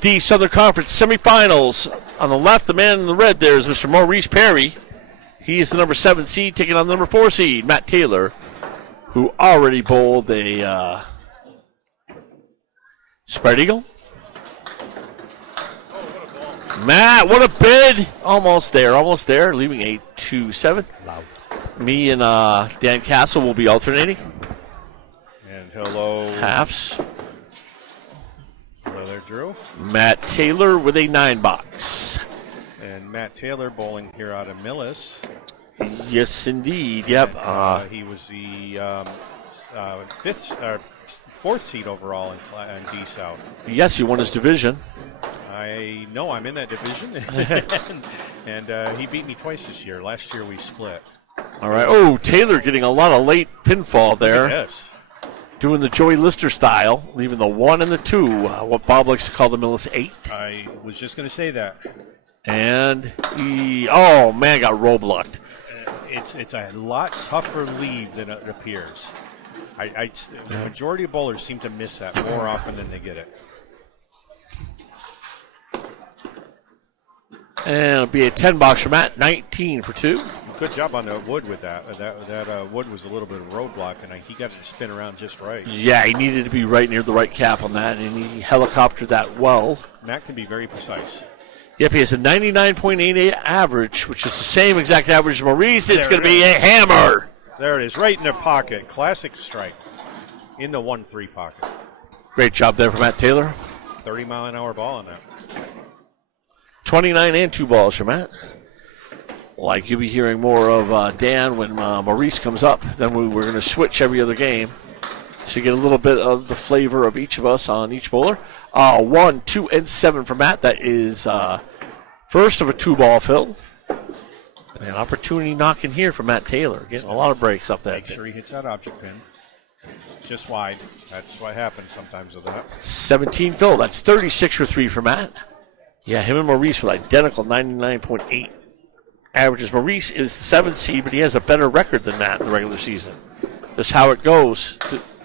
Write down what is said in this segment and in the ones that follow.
ACST Southern Conference semifinals. On the left, the man in the red there is Mr. Maurice Perry. He is the number 7 seed taking on the number 4 seed, Matt Taylor, who already bowled a spread eagle. Matt, what a bid! Almost there, leaving a 2-7. Loud. Me and Dan Castle will be alternating. And hello. Halves. Hello there, Drew. Matt Taylor with a 9-box. And Matt Taylor bowling here out of Millis. Yes, indeed. Yep. He was the fourth seed overall in D South. Yes, he won his division. I know I'm in that division, and he beat me twice this year. Last year we split. All right. Oh, Taylor getting a lot of late pinfall there. Yes. Doing the Joey Lister style, leaving the 1 and the 2, what Bob likes to call the Millis 8. I was just going to say that. And he, oh man, got road-blocked. It's a lot tougher lead than it appears. The majority of bowlers seem to miss that more often than they get it. And it'll be a 10-box for Matt, 19 for 2. Good job on the wood with that. That wood was a little bit of a roadblock, and he got it to spin around just right. Yeah, he needed to be right near the right cap on that, and he helicoptered that well. Matt can be very precise. Yep, he has a 99.88 average, which is the same exact average as Maurice. It's going to be a hammer. There it is, right in the pocket. Classic strike in the 1-3 pocket. Great job there for Matt Taylor. 30-mile-an-hour ball on that. 29 and 2 balls for Matt. Like you'll be hearing more of Dan when Maurice comes up. Then we're going to switch every other game. So you get a little bit of the flavor of each of us on each bowler. 1, 2, and 7 for Matt. That is first of a 2-ball fill. An opportunity knocking here for Matt Taylor. Getting a lot of breaks up that. Make sure he hits that object pin. Just wide. That's what happens sometimes with that. 17 fill. That's 36 for 3 for Matt. Yeah, him and Maurice with identical 99.8 averages. Maurice is the 7th seed, but he has a better record than Matt in the regular season. Just how it goes.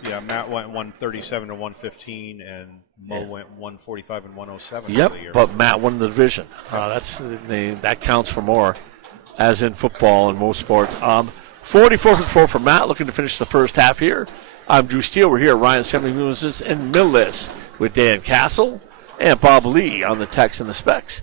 Yeah, Matt went 137 to 115, and Mo went 145 and 107. Yep, for the year. But Matt won the division. That counts for more, as in football and most sports. 44 for Matt, looking to finish the first half here. I'm Drew Steele. We're here at Ryan's Family Amusements in Millis with Dan Castle and Bob Lee on the text and the specs.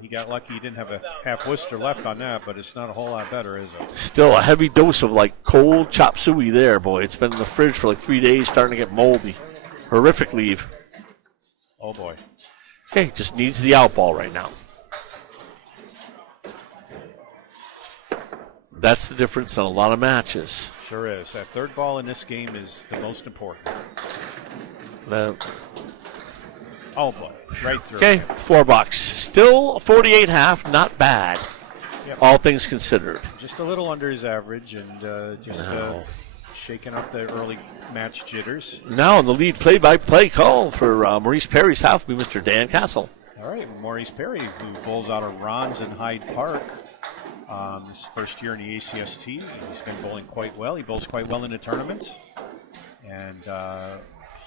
He got lucky he didn't have a half Worcester left on that, but it's not a whole lot better, is it? Still a heavy dose of like cold chop suey there, boy. It's been in the fridge for like 3 days, starting to get moldy. Horrific leave. Oh, boy. Okay, just needs the out ball right now. That's the difference in a lot of matches. Sure is. That third ball in this game is the most important. Oh, boy. Right through. Okay, 4-box. Still 48 half, not bad. Yep. All things considered. Just a little under his average and shaking up the early match jitters. Now in the lead play-by-play call for Maurice Perry's half will be Mr. Dan Castle. All right, Maurice Perry, who bowls out of Ron's in Hyde Park. His first year in the ACST. He's been bowling quite well. He bowls quite well in the tournaments. And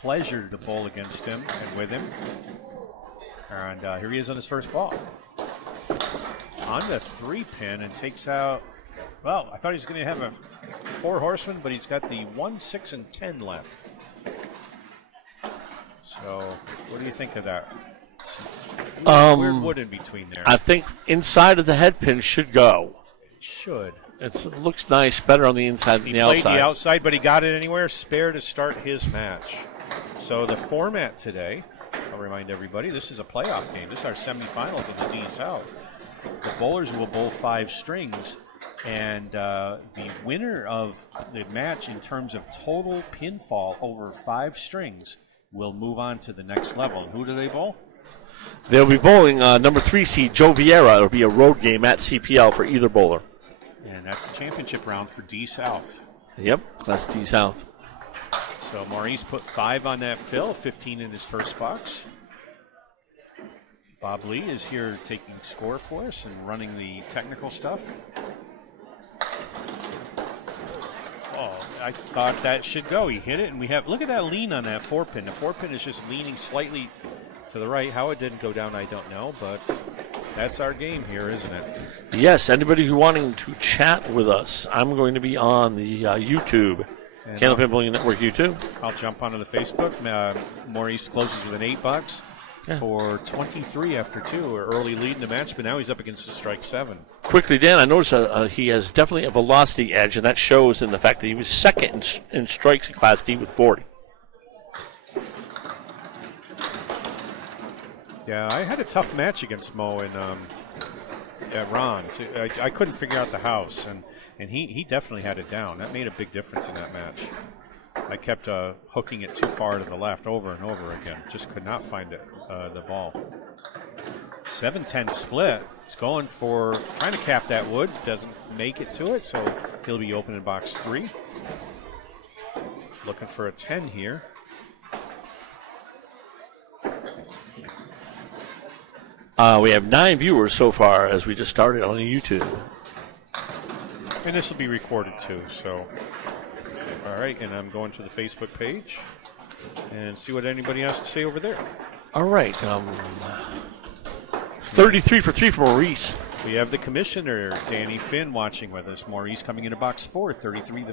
pleasure to bowl against him and with him. And here he is on his first ball. On the 3-pin and takes out, well, I thought he was going to have a 4 horseman, but he's got the 1, 6, and 10 left. So, what do you think of that? Weird wood in between there. I think inside of the head pin should go. It should. It looks nice, better on the inside than the outside. He played the outside, but he got it anywhere. Spare to start his match. So the format today, I'll remind everybody, this is a playoff game. This is our semifinals of the D South. The bowlers will bowl 5 strings, and the winner of the match in terms of total pinfall over 5 strings will move on to the next level. And who do they bowl? They'll be bowling number 3 seed Joe Viera. It'll be a road game at CPL for either bowler. And that's the championship round for D South. Yep, that's D South. So Maurice put 5 on that fill, 15 in his first box. Bob Lee is here taking score for us and running the technical stuff. Oh, I thought that should go. He hit it, and we have, look at that lean on that 4-pin. The 4-pin is just leaning slightly to the right. How it didn't go down, I don't know, but that's our game here, isn't it? Yes, anybody who wanting to chat with us, I'm going to be on the YouTube. Candlepin Bowling Network YouTube. I'll jump onto the Facebook. Maurice closes with an $8 for 23 after 2, or early lead in the match, but now he's up against the strike 7. Quickly, Dan, I noticed he has definitely a velocity edge, and that shows in the fact that he was second in strikes in Class D with 40. Yeah, I had a tough match against Mo at Ron's. I couldn't figure out the house, and he definitely had it down. That made a big difference in that match. I kept hooking it too far to the left over and over again. Just could not find it, the ball. 7-10 split. He's going for trying to cap that wood. Doesn't make it to it, so he'll be open in box 3. Looking for a 10 here. We have 9 viewers so far as we just started on YouTube. And this will be recorded too, so. All right, and I'm going to the Facebook page and see what anybody has to say over there. All right. 33 for 3 for Maurice. We have the commissioner, Danny Finn, watching with us. Maurice coming into box 4, 33,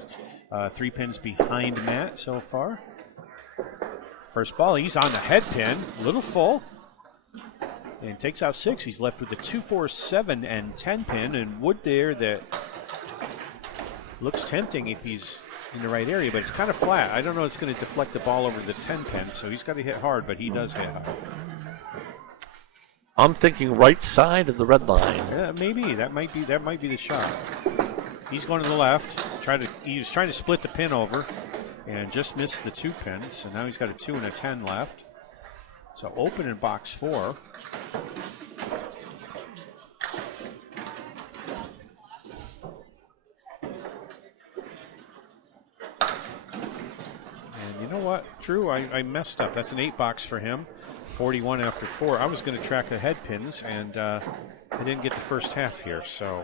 3 pins behind Matt so far. First ball, he's on the head pin, a little full. And takes out 6. He's left with the 2, 4, 7, and 10 pin, and wood there that looks tempting if he's in the right area, but it's kind of flat. I don't know if it's going to deflect the ball over the 10 pin, so he's got to hit hard, but he does hit hard. I'm thinking right side of the red line. Yeah, maybe that might be the shot. He's going to the left. He was trying to split the pin over, and just missed the 2 pin. So now he's got a 2 and a 10 left. So open in box 4. You know what, Drew, I messed up. That's an 8 box for him. 41 after 4. I was going to track the head pins, and I didn't get the first half here. So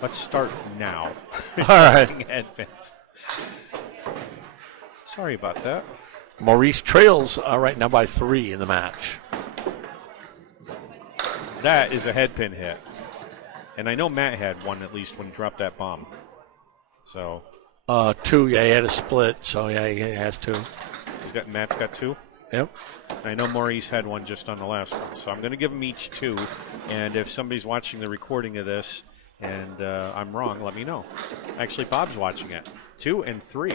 let's start now. All right. Head pins. Sorry about that. Maurice trails right now by 3 in the match. That is a head pin hit. And I know Matt had one at least when he dropped that bomb. So 2, yeah, he had a split, so yeah, he has 2. Matt's got 2? Yep. I know Maurice had one just on the last one, so I'm going to give them each 2. And if somebody's watching the recording of this and I'm wrong, let me know. Actually, Bob's watching it. 2 and 3.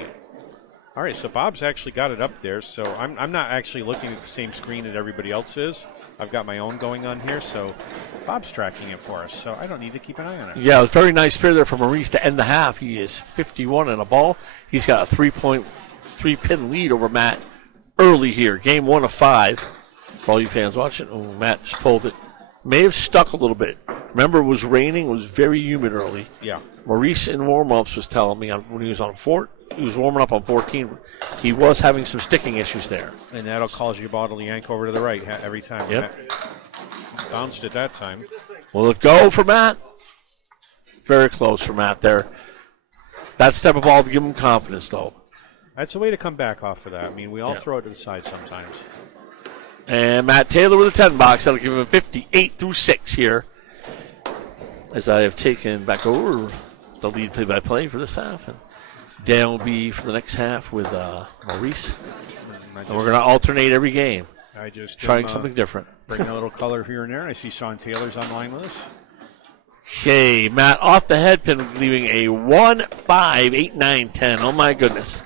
All right, so Bob's actually got it up there, so I'm not actually looking at the same screen that everybody else is. I've got my own going on here, so Bob's tracking it for us, so I don't need to keep an eye on it. Yeah, a very nice pair there for Maurice to end the half. He is 51 in a ball. He's got a 3-pin lead over Matt early here. Game 1 of 5. For all you fans watching, Matt just pulled it. May have stuck a little bit. Remember, it was raining. It was very humid early. Yeah. Maurice in warm-ups was telling me when he was on he was warming up on 14. He was having some sticking issues there. And that'll cause your ball to yank over to the right every time. Yep. Matt bounced it that time. Will it go for Matt? Very close for Matt there. That's the type of ball to give him confidence, though. That's a way to come back off of that. I mean, we all throw it to the side sometimes. And Matt Taylor with a 10 box. That'll give him a 58 through 6 here. As I have taken back over the lead play-by-play for this half. And Dan will be for the next half with Maurice. And we're going to alternate every game. I just trying something different. Bring a little color here and there. I see Sean Taylor's online with us. Okay, Matt off the head pin, leaving a 1, 5, 8, 9, 10. Oh, my goodness.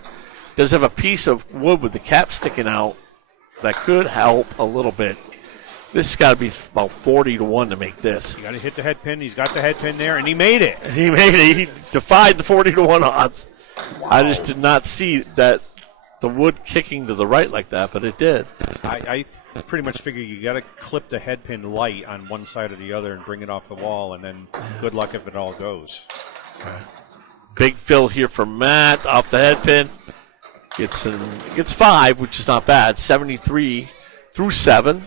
Does have a piece of wood with the cap sticking out that could help a little bit. This has got to be about 40 to 1 to make this. You got to hit the head pin. He's got the head pin there, and he made it. He made it. He defied the 40 to 1 odds. Wow. I just did not see that the wood kicking to the right like that, but it did. I pretty much figure you got to clip the head pin light on one side or the other and bring it off the wall, and then good luck if it all goes. Big fill here for Matt off the head pin. Gets 5, which is not bad. 73 through 7.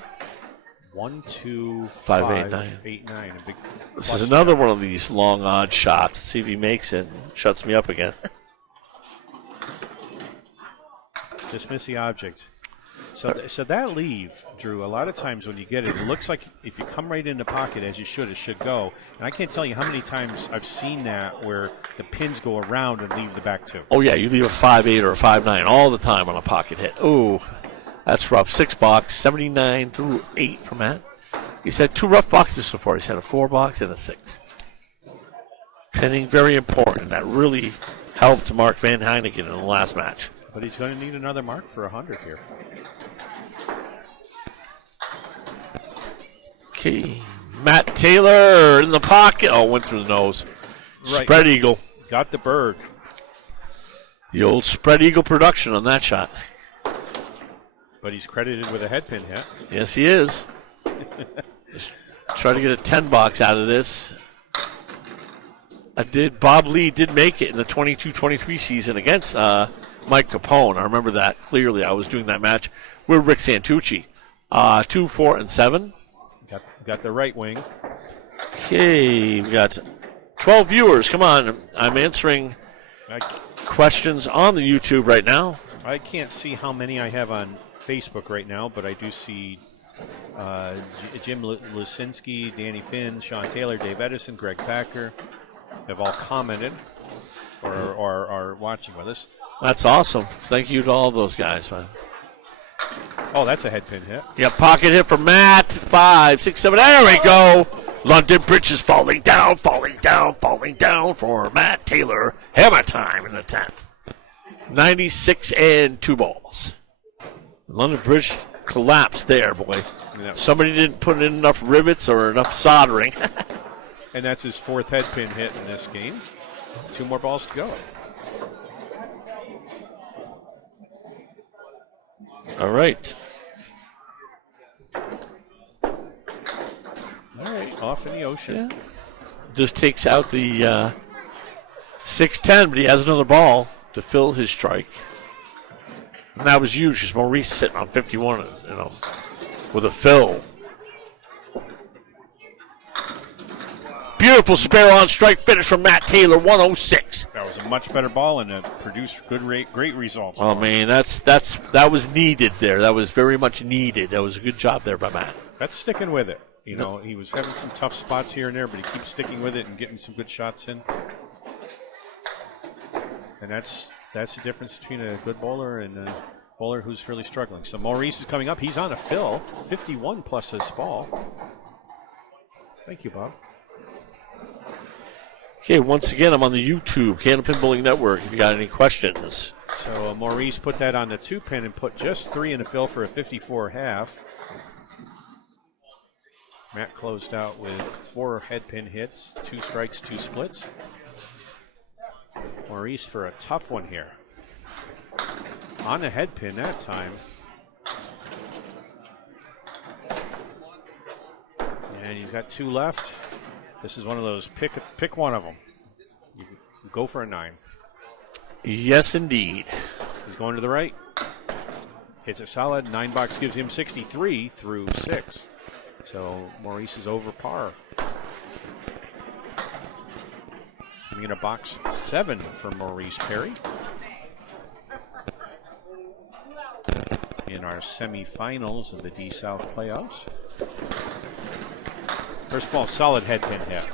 1, 2, 5, 8, 9. 8, 9. A big this is another one of these long odd shots. Let's see if he makes it. Shuts me up again. Just miss the object. So that leave, Drew, a lot of times when you get it, it looks like if you come right in the pocket as you should, it should go. And I can't tell you how many times I've seen that where the pins go around and leave the back two. Oh, yeah, you leave a 5'8 or a 5'9 all the time on a pocket hit. Oh, that's rough. 6 box, 79 through 8 for Matt. He's had 2 rough boxes so far. He's had a 4 box and a 6. Pinning, very important. That really helped Mark Van Heineken in the last match. But he's going to need another mark for 100 here. Okay, Matt Taylor in the pocket. Oh, went through the nose. Right. Spread eagle. Got the bird. The old spread eagle production on that shot. But he's credited with a head pin hit. Yes, he is. Try to get a 10 box out of this. Bob Lee did make it in the 22-23 season against Mike Capone. I remember that clearly. I was doing that match with Rick Santucci. 2, 4, and 7. Got the right wing. Okay, we got 12 viewers. Come on. I'm answering questions on the YouTube right now. I can't see how many I have on Facebook right now, but I do see Jim Lusinski, Danny Finn, Sean Taylor, Dave Edison, Greg Packer have all commented or are watching with us. That's awesome. Thank you to all those guys, man. Oh, that's a head pin hit. Yeah, pocket hit for Matt. 5, 6, 7. There we go. London Bridge is falling down for Matt Taylor. Hammer time in the 10th. 96 and 2 balls. London Bridge collapsed there, boy. Yep. Somebody didn't put in enough rivets or enough soldering. And that's his 4th head pin hit in this game. 2 more balls to go. All right. Off in the ocean. Yeah. Just takes out the 6-10, but he has another ball to fill his strike. And that was huge because Maurice sitting on 51, with a fill. Beautiful spare on strike finish from Matt Taylor, 106. That was a much better ball and it produced great results. Oh man, that was needed there. That was very much needed. That was a good job there by Matt. That's sticking with it. He was having some tough spots here and there, but he keeps sticking with it and getting some good shots in. And that's the difference between a good bowler and a bowler who's really struggling. So Maurice is coming up. He's on a fill, 51 plus his ball. Thank you, Bob. Okay, once again, I'm on the YouTube, Candlepin Bowling Network, if you got any questions. So Maurice put that on the 2-pin and put just 3 in the fill for a 54 half. Matt closed out with 4 head pin hits, 2 strikes, 2 splits. Maurice for a tough one here. On the head pin that time. And he's got 2 left. This is one of those pick one of them. You go for a 9. Yes, indeed. He's going to the right. Hits it solid. 9 box gives him 63 through 6. So Maurice is over par. Coming in a box 7 for Maurice Perry. In our semifinals of the D-South playoffs. First ball, solid head pin hit.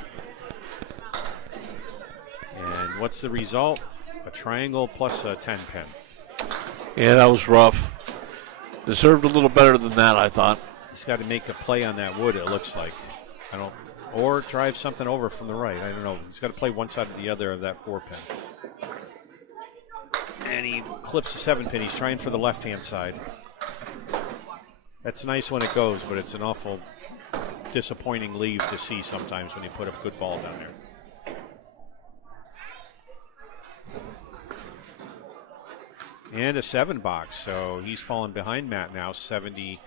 And what's the result? A triangle plus a 10 pin. Yeah, that was rough. Deserved a little better than that, I thought. He's got to make a play on that wood, it looks like. Or drive something over from the right. I don't know. He's got to play one side or the other of that 4 pin. And he clips the 7 pin. He's trying for the left-hand side. That's nice when it goes, but it's an awful disappointing leave to see sometimes when you put a good ball down there. And a 7 box, so he's fallen behind Matt now, 70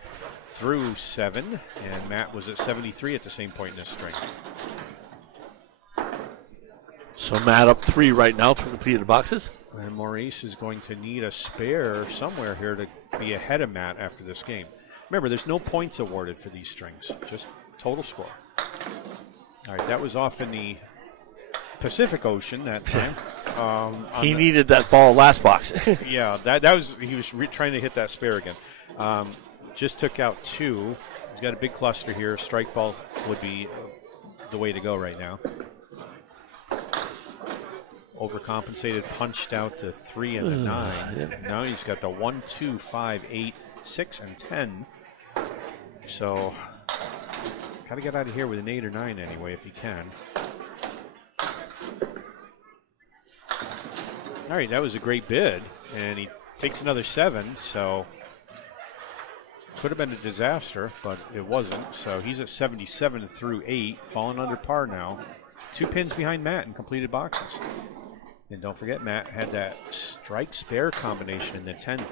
through 7, and Matt was at 73 at the same point in this string. So Matt up 3 right now through completed boxes. And Maurice is going to need a spare somewhere here to be ahead of Matt after this game. Remember, there's no points awarded for these strings, just total score. All right, that was off in the Pacific Ocean that time. He needed that ball last box. Yeah, that was he was trying to hit that spare again. Just took out 2. He's got a big cluster here. Strike ball would be the way to go right now. Overcompensated, punched out to 3 and the 9. Yeah. Now he's got the 1, 2, 5, 8, 6, and 10. So, got to get out of here with an 8 or 9 anyway if he can. All right, that was a great bid, and he takes another 7, so could have been a disaster, but it wasn't. So he's at 77 through 8, falling under par now. 2 pins behind Matt in completed boxes. And don't forget, Matt had that strike spare combination in the 10th.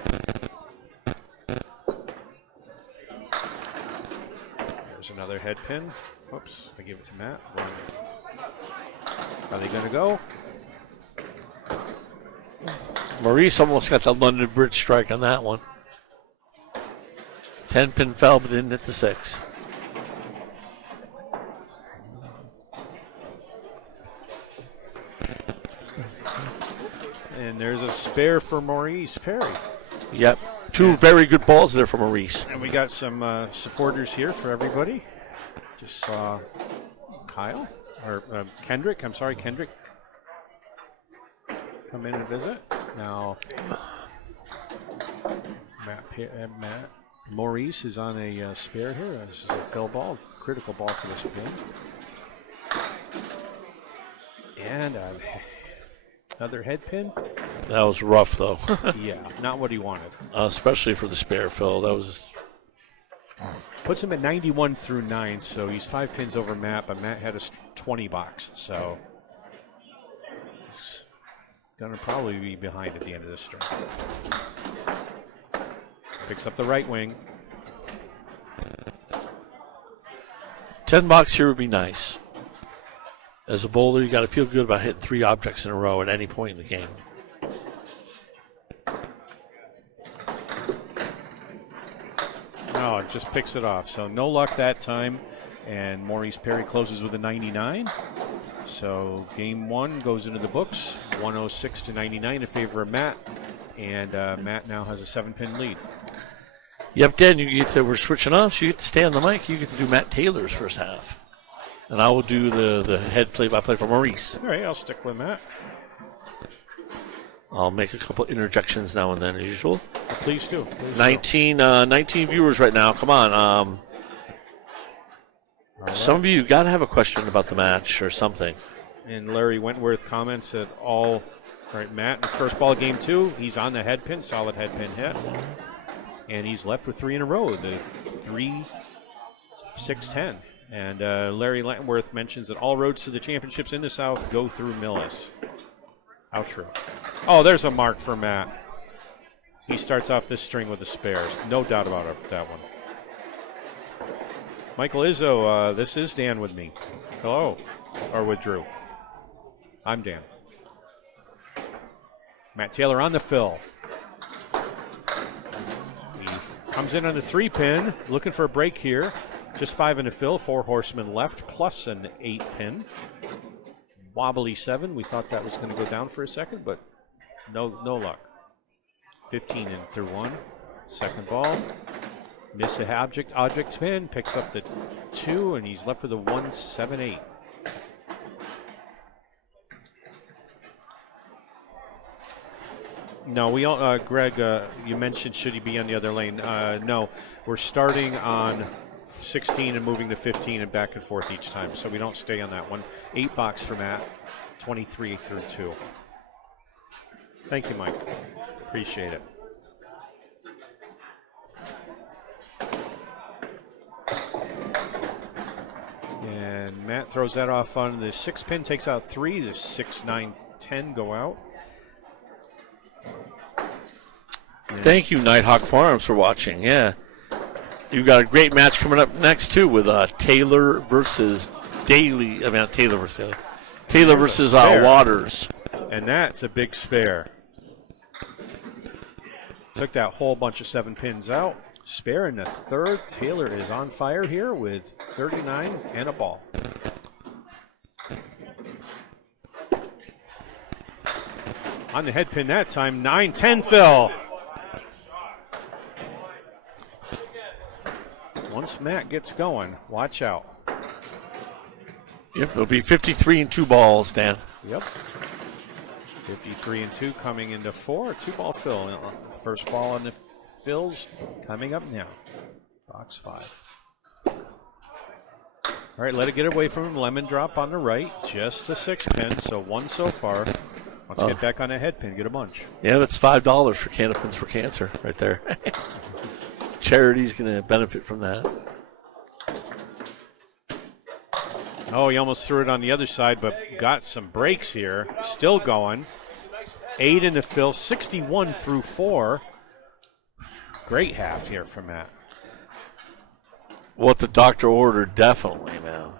There's another head pin. Whoops, I gave it to Matt. Are they going to go? Maurice almost got the London Bridge strike on that one. 10 pin fell, but didn't hit the 6. And there's a spare for Maurice Perry. Yep. 2 very good balls there for Maurice. And we got some supporters here for everybody. Just saw Kyle, or Kendrick, Kendrick come in and visit. Now, Matt Maurice is on a spare here. This is a fill ball, critical ball for this game. And another head pin. That was rough, though. Yeah, not what he wanted. Especially for the spare fill. That was. Puts him at 91 through 9, so he's 5 pins over Matt, but Matt had a 20 box, so he's going to probably be behind at the end of this string. Picks up the right wing. 10 box here would be nice. As a bowler, you got to feel good about hitting 3 objects in a row at any point in the game. No, it just picks it off. So no luck that time. And Maurice Perry closes with a 99. So game 1 goes into the books. 106 to 99 in favor of Matt. And Matt now has a 7-pin lead. Yep, Dan, you get to, we're switching off, so you get to stay on the mic. You get to do Matt Taylor's first half. And I will do the head play-by-play for Maurice. All right, I'll stick with Matt. I'll make a couple interjections now and then, as usual. Please do. 19 viewers right now. Come on. Right. Some of you got to have a question about the match or something. And Larry Wentworth comments that all right, Matt, in first ball game 2, he's on the head pin, solid head pin hit. And he's left with 3 in a row, the 3, 6, 10. And Larry Wentworth mentions that all roads to the championships in the South go through Millis. How true. Oh, there's a mark for Matt. He starts off this string with the spares. No doubt about that one. Michael Izzo, this is Dan with me. Hello. Or with Drew. I'm Dan. Matt Taylor on the fill. He comes in on the 3-pin, looking for a break here. Just 5 in the fill, 4 horsemen left, plus an 8-pin. Wobbly 7. We thought that was going to go down for a second, but no luck. 15 in through 1. Second ball. Miss a object pin, picks up the 2, and he's left with a 1, 7, 8. No, we all, Greg, you mentioned should he be on the other lane. No, we're starting on 16 and moving to 15 and back and forth each time, so we don't stay on that one. 8 box for Matt, 23 through 2. Thank you, Mike. Appreciate it. And Matt throws that off on the 6-pin, takes out 3. The 6, 9, 10 go out. Thank you, Nighthawk Farms, for watching. Yeah. You've got a great match coming up next, too, with Taylor versus Daly. I mean, not Taylor versus Taylor versus Waters. And that's a big spare. Took that whole bunch of 7 pins out. Spare in the 3rd. Taylor is on fire here with 39 and a ball. On the head pin that time, 9-10 Phil. Once Matt gets going, watch out. Yep, it'll be 53 and 2 balls, Dan. Yep. 53 and 2 coming into 4. 2-ball Phil. First ball on the Phils coming up now. Box 5. All right, let it get away from him. Lemon drop on the right. Just a 6-pin, so 1 so far. Let's get back on a head pin, get a bunch. Yeah, that's $5 for Canopins for Cancer right there. Charity's going to benefit from that. Oh, he almost threw it on the other side, but got some breaks here. Still going. 8 in the fill, 61 through 4. Great half here from Matt. What the doctor ordered, definitely, man.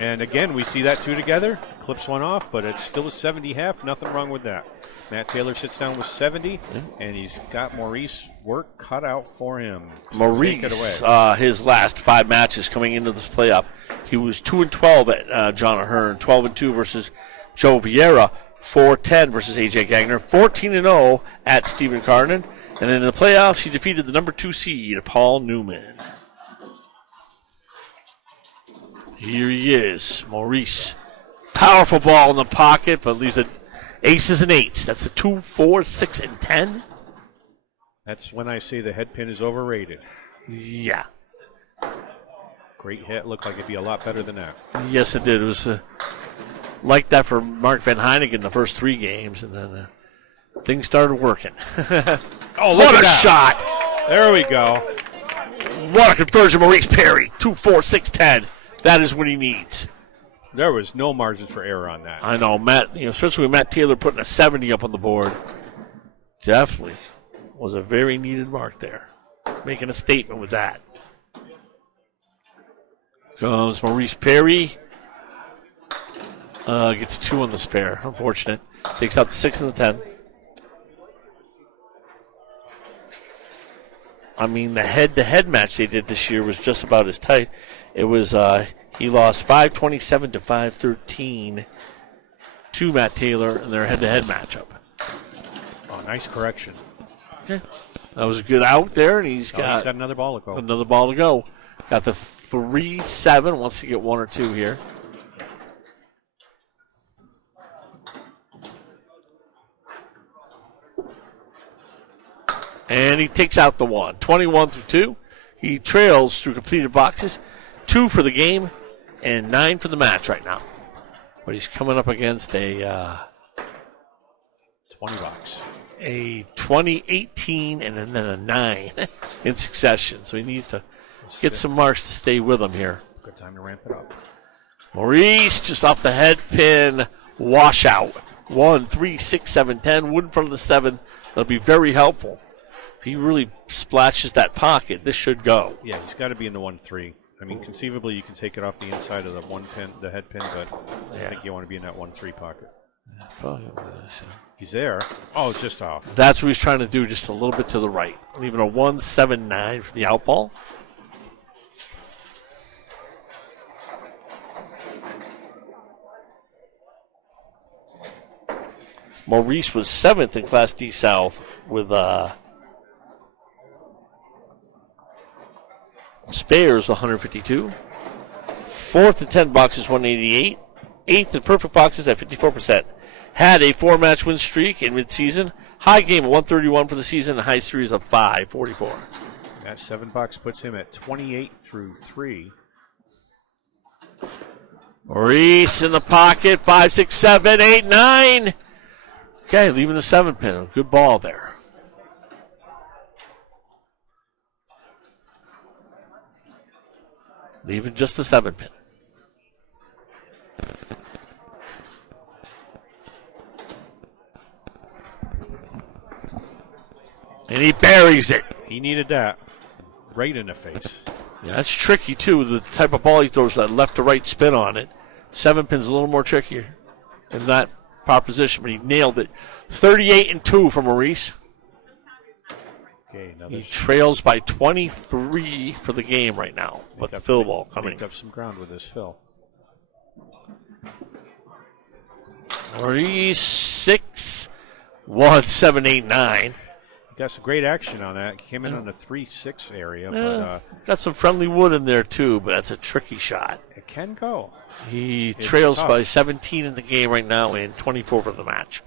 And again, we see that 2 together. Clips one off, but it's still a 70 half. Nothing wrong with that. Matt Taylor sits down with 70, and he's got Maurice work cut out for him. So Maurice, his last 5 matches coming into this playoff, he was 2-12 at John Ahern, 12-2 versus Joe Viera, 4-10 versus AJ Gagner, 14-0 at Stephen Carnan, and in the playoffs he defeated the number 2 seed, Paul Newman. Here he is, Maurice. Powerful ball in the pocket, but leaves it aces and 8s. That's a 2, 4, 6, and 10. That's when I say the head pin is overrated. Yeah. Great hit. Looked like it'd be a lot better than that. Yes, it did. It was like that for Mark Van Heinigen the first 3 games, and then things started working. Oh, what a shot! There we go. What a conversion, Maurice Perry. 2, 4, 6, 10. That is what he needs. There was no margin for error on that. I know, Matt, especially with Matt Taylor putting a 70 up on the board. Definitely was a very needed mark there. Making a statement with that. Comes Maurice Perry. Gets 2 on the spare. Unfortunate. Takes out the 6 and the 10. I mean, the head-to-head match they did this year was just about as tight. It was he lost 5-27 to 5-13 to Matt Taylor in their head-to-head matchup. Oh, nice correction. Okay, that was a good out there, and he's got another ball to go. Another ball to go. Got the 3-7. Wants to get 1 or 2 here. And he takes out the 1. 21 through 2. He trails through completed boxes. 2 for the game and 9 for the match right now. But he's coming up against a 20 bucks. A 20-18 and then a 9 in succession. So he needs to get some marks to stay with him here. Good time to ramp it up. Maurice just off the head pin. Washout. 1, 3, 6, 7, 10. Wood in front of the 7. That'll be very helpful. If he really splashes that pocket, this should go. Yeah, he's got to be in the 1-3. I mean, conceivably, you can take it off the inside of the head pin, but I think you want to be in that 1-3 pocket. He's there. Oh, just off. That's what he's trying to do, just a little bit to the right. Leaving a 1-7-9 for the out ball. Maurice was 7th in Class D South with spares 152. 4th in 10 boxes 188. 8th in perfect boxes at 54%. Had a 4-match win streak in midseason. High game of 131 for the season. A high series of 544. That 7 box puts him at 28 through 3. Maurice in the pocket. 5, 6, 7, 8, 9. Okay, leaving the 7 pin. Good ball there. Leaving just the 7 pin. And he buries it. He needed that right in the face. Yeah, that's tricky, too. The type of ball he throws, that left to right spin on it. 7 pin's a little more trickier in that proposition, but he nailed it. 38-2 for Maurice. Okay, he trails by 23 for the game right now. But the fill ball coming. Picked up some ground with this fill. Maurice 6-1-7-8-9. Got some great action on that. Came in on the 3-6 area. But got some friendly wood in there, too, but that's a tricky shot. it can go. He It's trails tough. by 17 in the game right now and 24 for the match.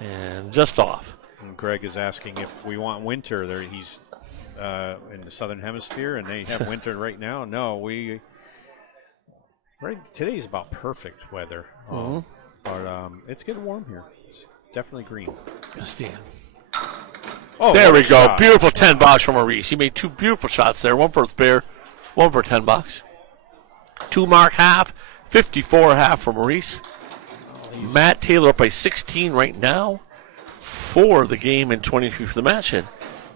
And just off. And Greg is asking if we want winter. There, he's in the southern hemisphere, and they have winter right now. No, today's about perfect weather. But it's getting warm here. It's definitely green. Stan. Oh, There we go. shot. Beautiful 10 box from Maurice. He made two beautiful shots there. One for a spare, one for 10 bucks. 2 mark half, 54 half for Maurice. Matt Taylor up by 16 right now for the game and 23 for the match. And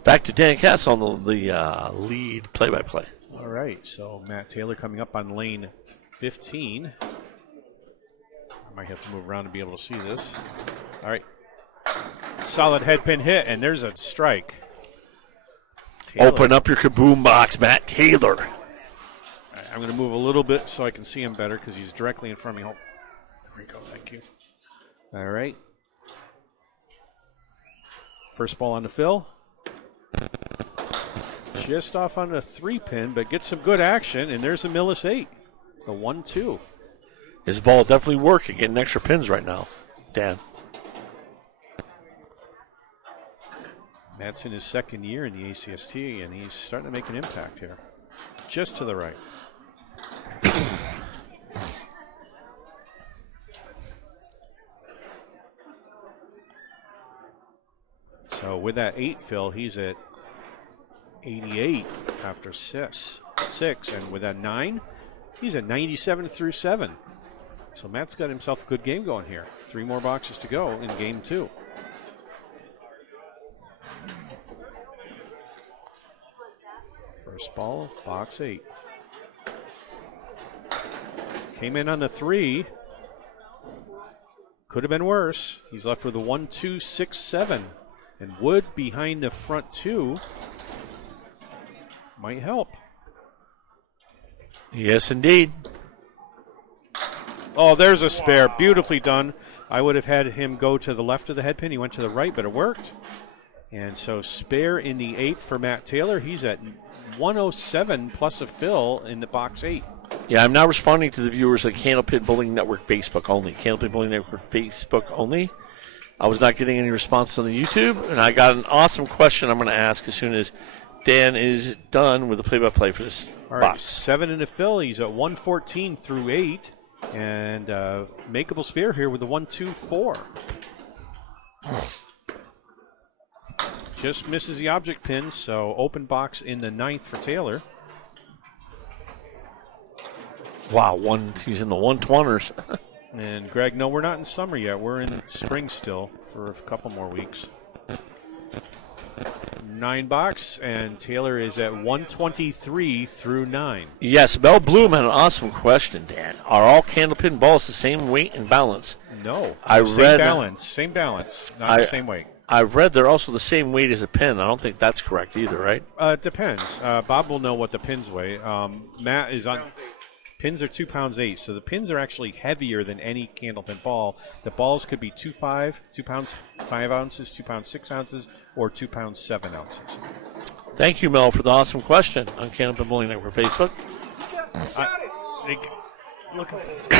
back to Dan Castle on the lead play-by-play. All right, so Matt Taylor coming up on lane 15. I might have to move around to be able to see this. All right. Solid head pin hit, and there's a strike. Taylor. Open up your kaboom box, Matt Taylor. All right, I'm going to move a little bit so I can see him better because he's directly in front of me. Oh, there we go. Thank you. All right. First ball on the fill. Just off on a 3-pin, but gets some good action, and there's a Millis 8. The 1-2. His ball definitely working, getting extra pins right now, Dan. Matt's in his second year in the ACST, and he's starting to make an impact here. Just to the right. So with that 8 fill, he's at 88 after 6. And with that 9, he's at 97 through 7. So Matt's got himself a good game going here. 3 more boxes to go in game 2. First ball, box 8. Came in on the 3. Could have been worse. He's left with a 1-2-6-7. And wood behind the front 2 might help. Yes, indeed. Oh, there's a spare. Beautifully done. I would have had him go to the left of the head pin. He went to the right, but it worked. And so spare in the 8 for Matt Taylor. He's at 107 plus a fill in the box 8. Yeah, I'm now responding to the viewers at Candlepin Bowling Network Facebook only. Candlepin Bowling Network Facebook only. I was not getting any response on the YouTube, and I got an awesome question I'm going to ask as soon as Dan is done with the play-by-play for this All right, box. 7 in the fill. He's at 114 through 8. And makeable spare here with the 1-2-4. Just misses the object pin, so open box in the 9th for Taylor. Wow, he's in the 120s. And Greg, no, we're not in summer yet. We're in spring still for a couple more weeks. 9 box, and Taylor is at 123 through 9. Yes, Mel Bloom had an awesome question, Dan. Are all candlepin balls the same weight and balance? No, same balance, not the same weight. I've read they're also the same weight as a pin. I don't think that's correct either, right? It depends. Bob will know what the pins weigh. Matt is on. Pins are 2 pounds 8, so the pins are actually heavier than any candlepin ball. The balls could be 2 pounds 5 ounces, 2 pounds 6 ounces, or 2 pounds 7 ounces. Thank you, Mel, for the awesome question on Candlepin Bowling Network Facebook.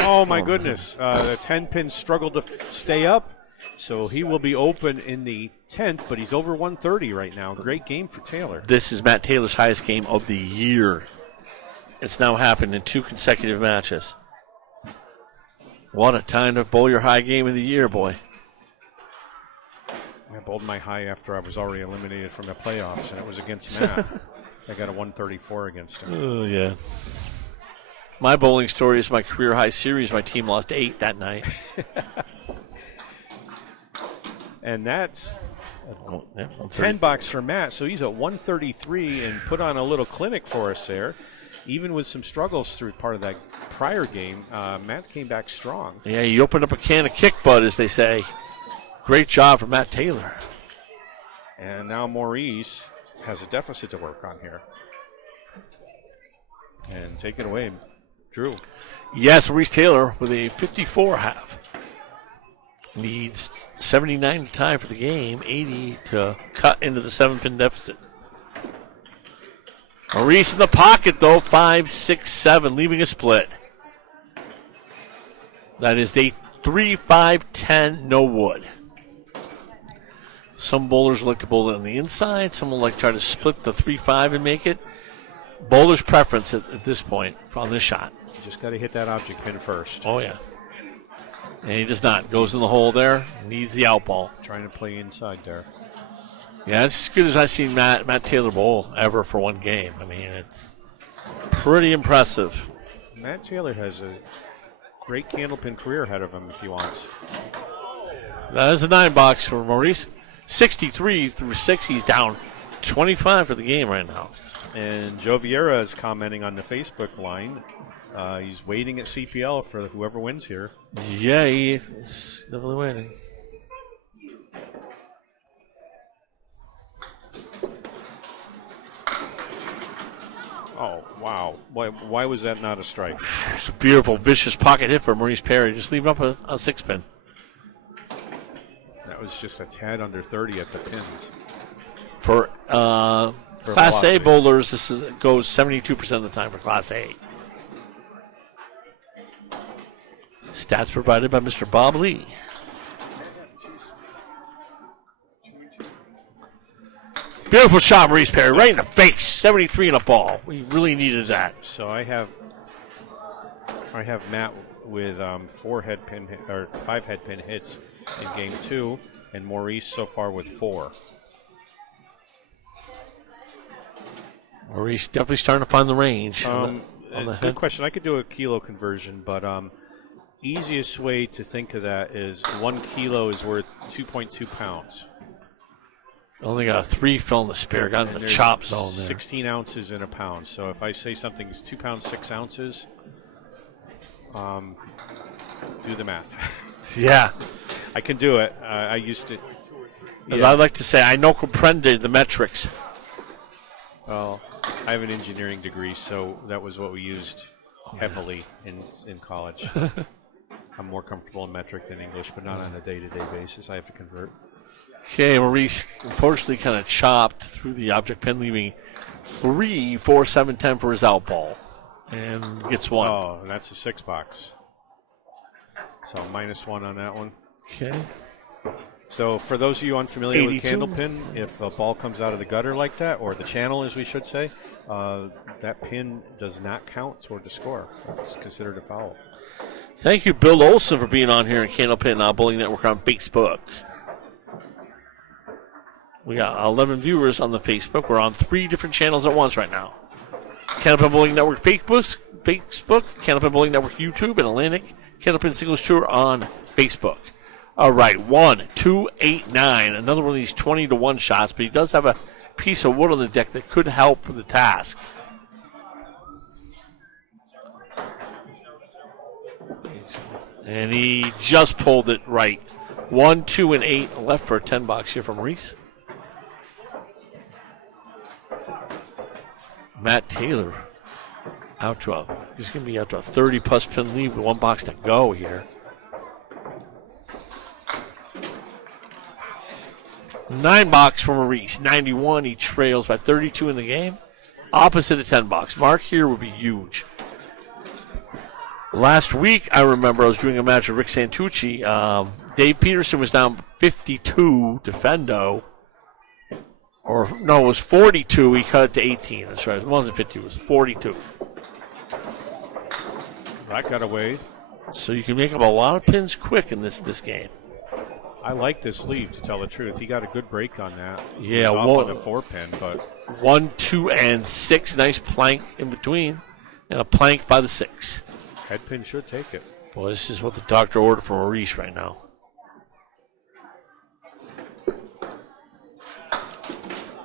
Oh my goodness! The 10 pin struggled to stay up, so he will be open in the 10th, but he's over 130 right now. Great game for Taylor. This is Matt Taylor's highest game of the year. It's now happened in 2 consecutive matches. What a time to bowl your high game of the year, boy. I bowled my high after I was already eliminated from the playoffs, and it was against Matt. I got a 134 against him. Oh, yeah. My bowling story is my career high series. My team lost 8 that night. And that's 10 bucks for Matt, so he's at 133 and put on a little clinic for us there. Even with some struggles through part of that prior game, Matt came back strong. Yeah, he opened up a can of kick butt, as they say. Great job from Matt Taylor. And now Maurice has a deficit to work on here. And take it away, Drew. Yes, Maurice Taylor with a 54 half. Needs 79 to tie for the game, 80 to cut into the 7-pin deficit. Maurice in the pocket, though, 5-6-7, leaving a split. That is a 3-5-10, no wood. Some bowlers like to bowl it on the inside. Some will like to try to split the 3-5 and make it. Bowler's preference at this point on this shot. You just got to hit that object pin first. Oh, yeah. And he does not. Goes in the hole there. Needs the out ball. Trying to play inside there. Yeah, it's as good as I've seen Matt Taylor bowl ever for one game. I mean, it's pretty impressive. Matt Taylor has a great candlepin career ahead of him if he wants. That is a 9-box for Maurice. 63 through 6. He's down 25 for the game right now. And Joe Viera is commenting on the Facebook line. He's waiting at CPL for whoever wins here. Yeah, he is definitely waiting. Oh, wow. Why was that not a strike? It's a beautiful, vicious pocket hit for Maurice Perry. Just leaving up a 6-pin. That was just a tad under 30 at the pins. For Class A bowlers, this goes 72% of the time for Class A. Stats provided by Mr. Bob Lee. Beautiful shot, Maurice Perry, right in the face. 73 in a ball. We really needed that. So I have Matt with 5 head pin hits in game 2, and Maurice so far with 4. Maurice definitely starting to find the range. On the good question. I could do a kilo conversion, but easiest way to think of that is 1 kilo is worth 2.2 pounds. Only got 3 fill in the spare. Got in the chop zone there. 16 ounces in a pound. So if I say something is 2 pounds 6 ounces, do the math. Yeah, I can do it. I used to. As I like to say, I no comprende the metrics. Well, I have an engineering degree, so that was what we used heavily in college. I'm more comfortable in metric than English, but not on a day-to-day basis. I have to convert. Okay, Maurice unfortunately kind of chopped through the object pin, leaving 3, 4, 7, 10 for his out ball. And gets 1. Oh, and that's a 6-box. So -1 on that one. Okay. So for those of you unfamiliar 82. with candlepin, if a ball comes out of the gutter like that, or the channel as we should say, that pin does not count toward the score. It's considered a foul. Thank you, Bill Olson, for being on here in Candlepin Bowling Network on Facebook. We got 11 viewers on the Facebook. We're on 3 different channels at once right now. Candlepin Bowling Network Facebook, Candlepin Bowling Network YouTube, and Atlantic Candlepin Singles Tour on Facebook. All right, 1, 2, 8, 9. Another one of these 20-1 shots, but he does have a piece of wood on the deck that could help with the task. And he just pulled it right. 1, 2, and 8 left for a 10-box here from Maurice. Matt Taylor he's going to be out to a 30-plus pin lead with 1 box to go here. 9-box for Maurice, 91. He trails by 32 in the game. Opposite of 10-box. Mark here would be huge. Last week, I remember I was doing a match with Rick Santucci. Dave Peterson was down 52 to Fendo. Or, no, it was 42. He cut it to 18. That's right. It wasn't 50. It was 42. That got away. So you can make up a lot of pins quick in this game. I like this lead, to tell the truth. He got a good break on that. Yeah, off on the 4-pin, but 1, 2, and 6. Nice plank in between. And a plank by the 6. Head pin should take it. Boy, this is what the doctor ordered for Maurice right now.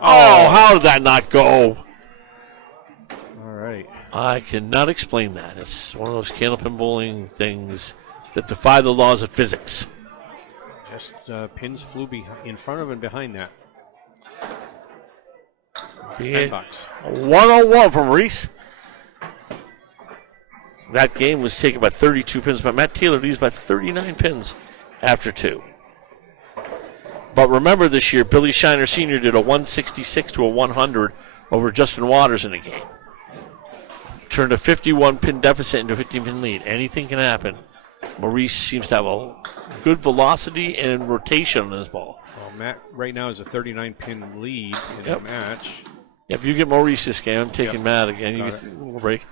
Oh, how did that not go? All right. I cannot explain that. It's one of those candlepin bowling things that defy the laws of physics. Just pins flew in front of and behind that. 10 bucks. 101 from Maurice. that game was taken by 32 pins, but Matt Taylor leads by 39 pins after 2. But remember this year, Billy Shiner Sr. did a 166 to a 100 over Justin Waters in a game. Turned a 51-pin deficit into a 15-pin lead. Anything can happen. Maurice seems to have a good velocity and rotation on his ball. Well, Matt right now is a 39-pin lead in the match. Yep, you get Maurice this game. I'm taking Matt again. You get a little break.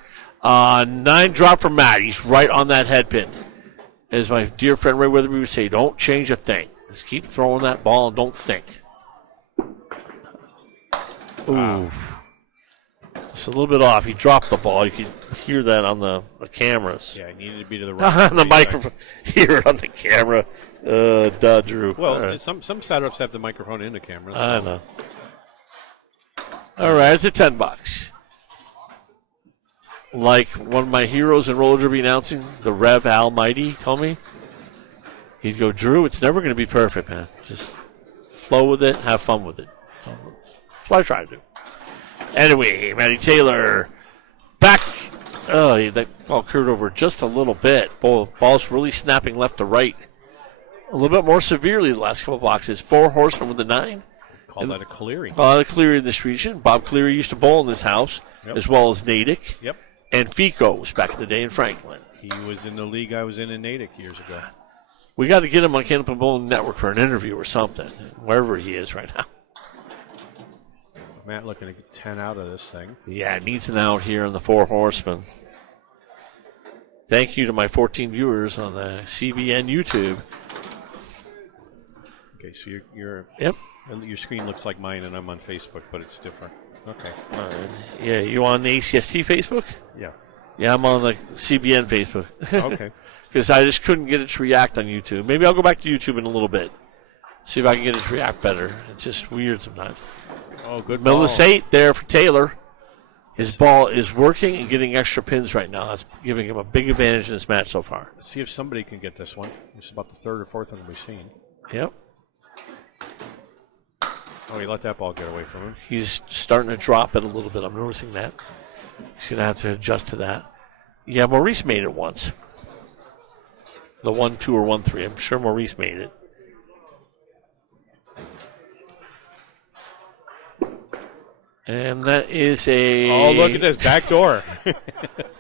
9 drop for Matt. He's right on that head pin. As my dear friend Ray Weatherby would say, don't change a thing. Just keep throwing that ball and don't think. Ooh. It's a little bit off. He dropped the ball. You can hear that on the cameras. Yeah, it needed to be to the right. On the microphone. Hear it on the camera. Drew. Well, right. some setups have the microphone in the camera. So. I know. All right, it's a $10. Like one of my heroes in roller derby announcing, the Rev Almighty told me, he'd go, Drew, it's never going to be perfect, man. Just flow with it, have fun with it. So that's what I try to do. Anyway, Matty Taylor back. Oh, that ball curved over just a little bit. Ball's really snapping left to right. A little bit more severely the last couple of boxes. 4 Horsemen with the 9. Call that a Cleary. Call that a Cleary in this region. Bob Cleary used to bowl in this house, as well as Natick. Yep. And Fico was back in the day in Franklin. He was in the league I was in Natick years ago. We got to get him on Candlepin Bowling Network for an interview or something, wherever he is right now. Matt looking to get 10 out of this thing. Yeah, it needs an out here on the 4 Horsemen. Thank you to my 14 viewers on the CBN YouTube. Okay, so you're yep. Your screen looks like mine, and I'm on Facebook, but it's different. Okay. Yeah, you on the ACST Facebook? Yeah. Yeah, I'm on the CBN Facebook. Okay. Because I just couldn't get it to react on YouTube. Maybe I'll go back to YouTube in a little bit. See if I can get it to react better. It's just weird sometimes. Oh, good ball. Millis 8 there for Taylor. His ball is working and getting extra pins right now. That's giving him a big advantage in this match so far. Let's see if somebody can get this one. It's about the 3rd or 4th one we've seen. Yep. Oh, he let that ball get away from him. He's starting to drop it a little bit. I'm noticing that. He's going to have to adjust to that. Yeah, Maurice made it once. The 1-2 or 1-3. I'm sure Maurice made it. And that is a... Oh, look at this. Back door.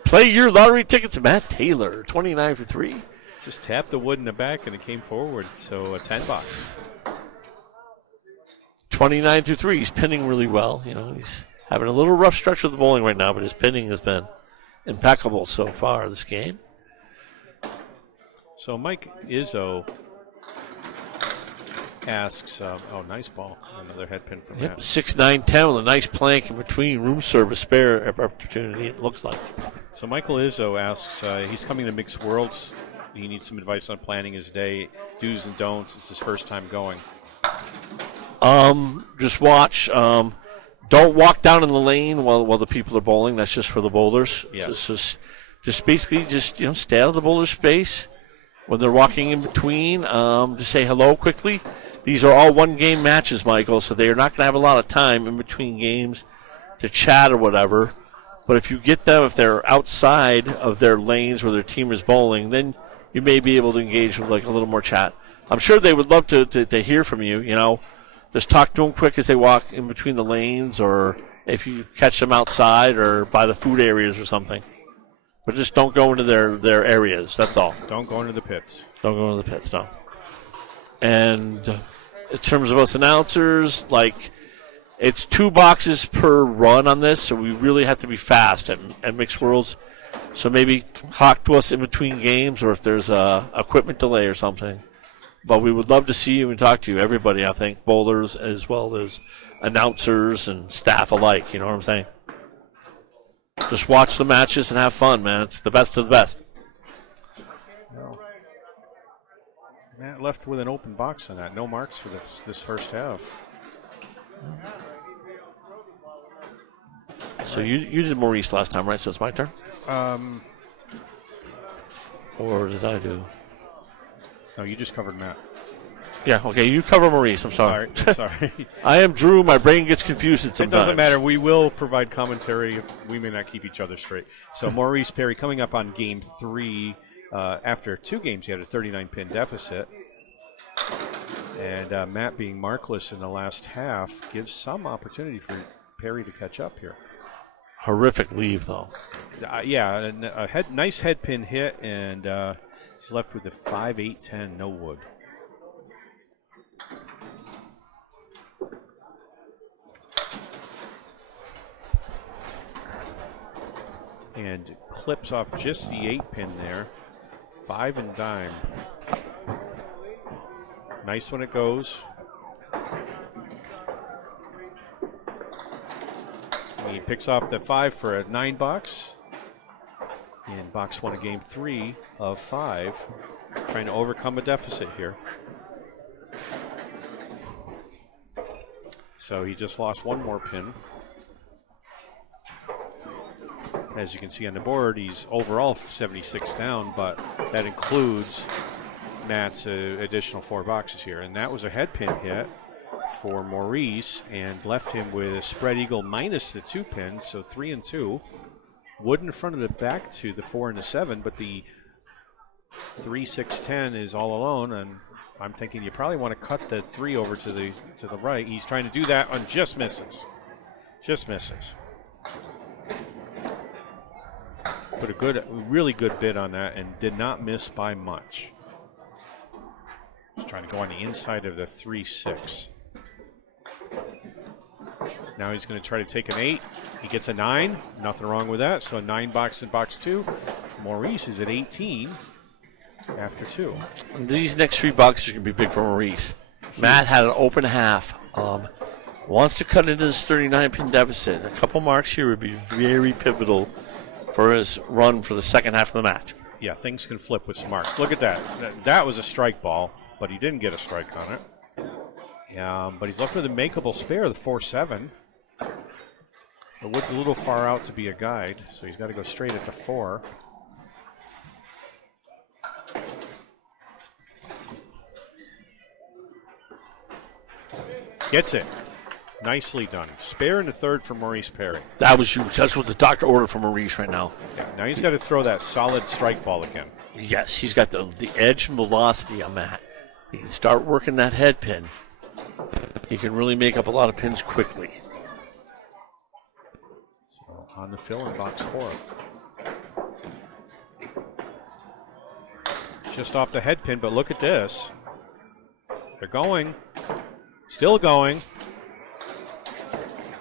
Play your lottery tickets, Matt Taylor. 29 for 3. Just tapped the wood in the back and it came forward. So $10. 29 through 3. He's pinning really well. You know, he's having a little rough stretch with the bowling right now, but his pinning has been impeccable so far this game. So Mike Izzo asks, oh, nice ball. Another head pin from Matt. 6-9-10 with a nice plank in between. Room service spare opportunity, it looks like. So Michael Izzo asks, he's coming to Mixed Worlds. He needs some advice on planning his day, do's and don'ts. It's his first time going. Just watch. Don't walk down in the lane while the people are bowling. That's just for the bowlers. Yeah. Just basically stay out of the bowler space. When they're walking in between, just say hello quickly. These are all one-game matches, Michael, so they are not going to have a lot of time in between games to chat or whatever. But if you get them, if they're outside of their lanes where their team is bowling, then you may be able to engage with like a little more chat. I'm sure they would love to hear from you, you know. Just talk to them quick as they walk in between the lanes, or if you catch them outside or by the food areas or something. But just don't go into their areas, that's all. Don't go into the pits. Don't go into the pits, no. And in terms of us announcers, like, it's 2 boxes per run on this, so we really have to be fast at Mixed Worlds. So maybe talk to us in between games, or if there's a equipment delay or something. But we would love to see you and talk to you, everybody, I think, bowlers as well as announcers and staff alike, you know what I'm saying? Just watch the matches and have fun, man. It's the best of the best. No. Matt left with an open box on that. No marks for this first half. So you did Maurice last time, right? So it's my turn? Or did I do? No, you just covered Matt. Yeah, okay, you cover Maurice. I'm All sorry. right, sorry. I am Drew. My brain gets confused It sometimes. doesn't matter. We will provide commentary if we may not keep each other straight. So Maurice Perry coming up on game 3. After 2 games, he had a 39-pin deficit. And Matt being markless in the last half gives some opportunity for Perry to catch up here. Horrific leave, though. Yeah, a nice head pin hit, and he's left with a 5-8-10, no wood. And clips off just the 8-pin there. 5 and dime. Nice when it goes. He picks off the 5 for a 9 box. In box 1 of game 3 of 5. Trying to overcome a deficit here. So he just lost 1 more pin. As you can see on the board, he's overall 76 down, but that includes Matt's additional 4 boxes here. And that was a head pin hit for Maurice and left him with a spread eagle minus the 2 pin, so 3 and 2. Wood in front of the back to the 4 and the 7, but the 3, 6, 10 is all alone, and I'm thinking you probably want to cut the 3 over to the right. He's trying to do that and just misses. Just misses. Put a really good bid on that and did not miss by much. He's trying to go on the inside of the 3-6. Now he's going to try to take an 8. He gets a 9. Nothing wrong with that. So a 9 box in box 2. Maurice is at 18 after 2. These next 3 boxes are going to be big for Maurice. Matt had an open half. Wants to cut into this 39-pin deficit. A couple marks here would be very pivotal for his run for the second half of the match. Yeah, things can flip with some marks. Look at that. That was a strike ball, but he didn't get a strike on it. But he's left with a makeable spare, the 4-7. The wood's a little far out to be a guide, so he's got to go straight at the 4. Gets it. Nicely done. Spare in the 3rd for Maurice Perry. That was huge. That's what the doctor ordered for Maurice right now. Yeah, now he's got to throw that solid strike ball again. Yes, he's got the edge and velocity on that. He can start working that head pin. He can really make up a lot of pins quickly. So on the fill in box 4. Just off the head pin, but look at this. They're going. Still going.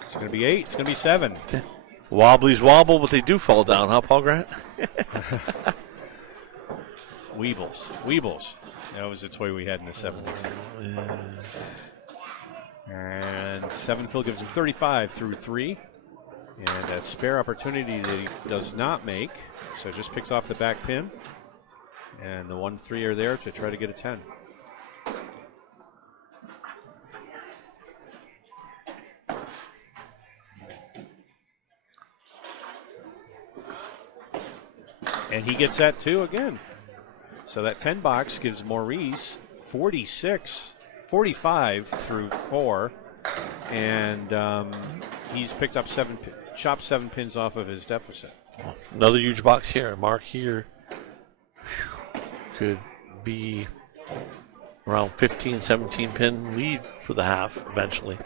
It's going to be 8. It's going to be 7. Wobblies wobble, but they do fall down, huh, Paul Grant? Weebles. That was a toy we had in the 70s. And 7 fill gives him 35 through 3. And a spare opportunity that he does not make. So just picks off the back pin. And the 1-3 are there to try to get a 10. And he gets that too again. So that 10 box gives Maurice 45 through 4. And he's picked up chopped 7 pins off of his deficit. Another huge box here. Mark here could be around 15, 17 pin lead for the half eventually.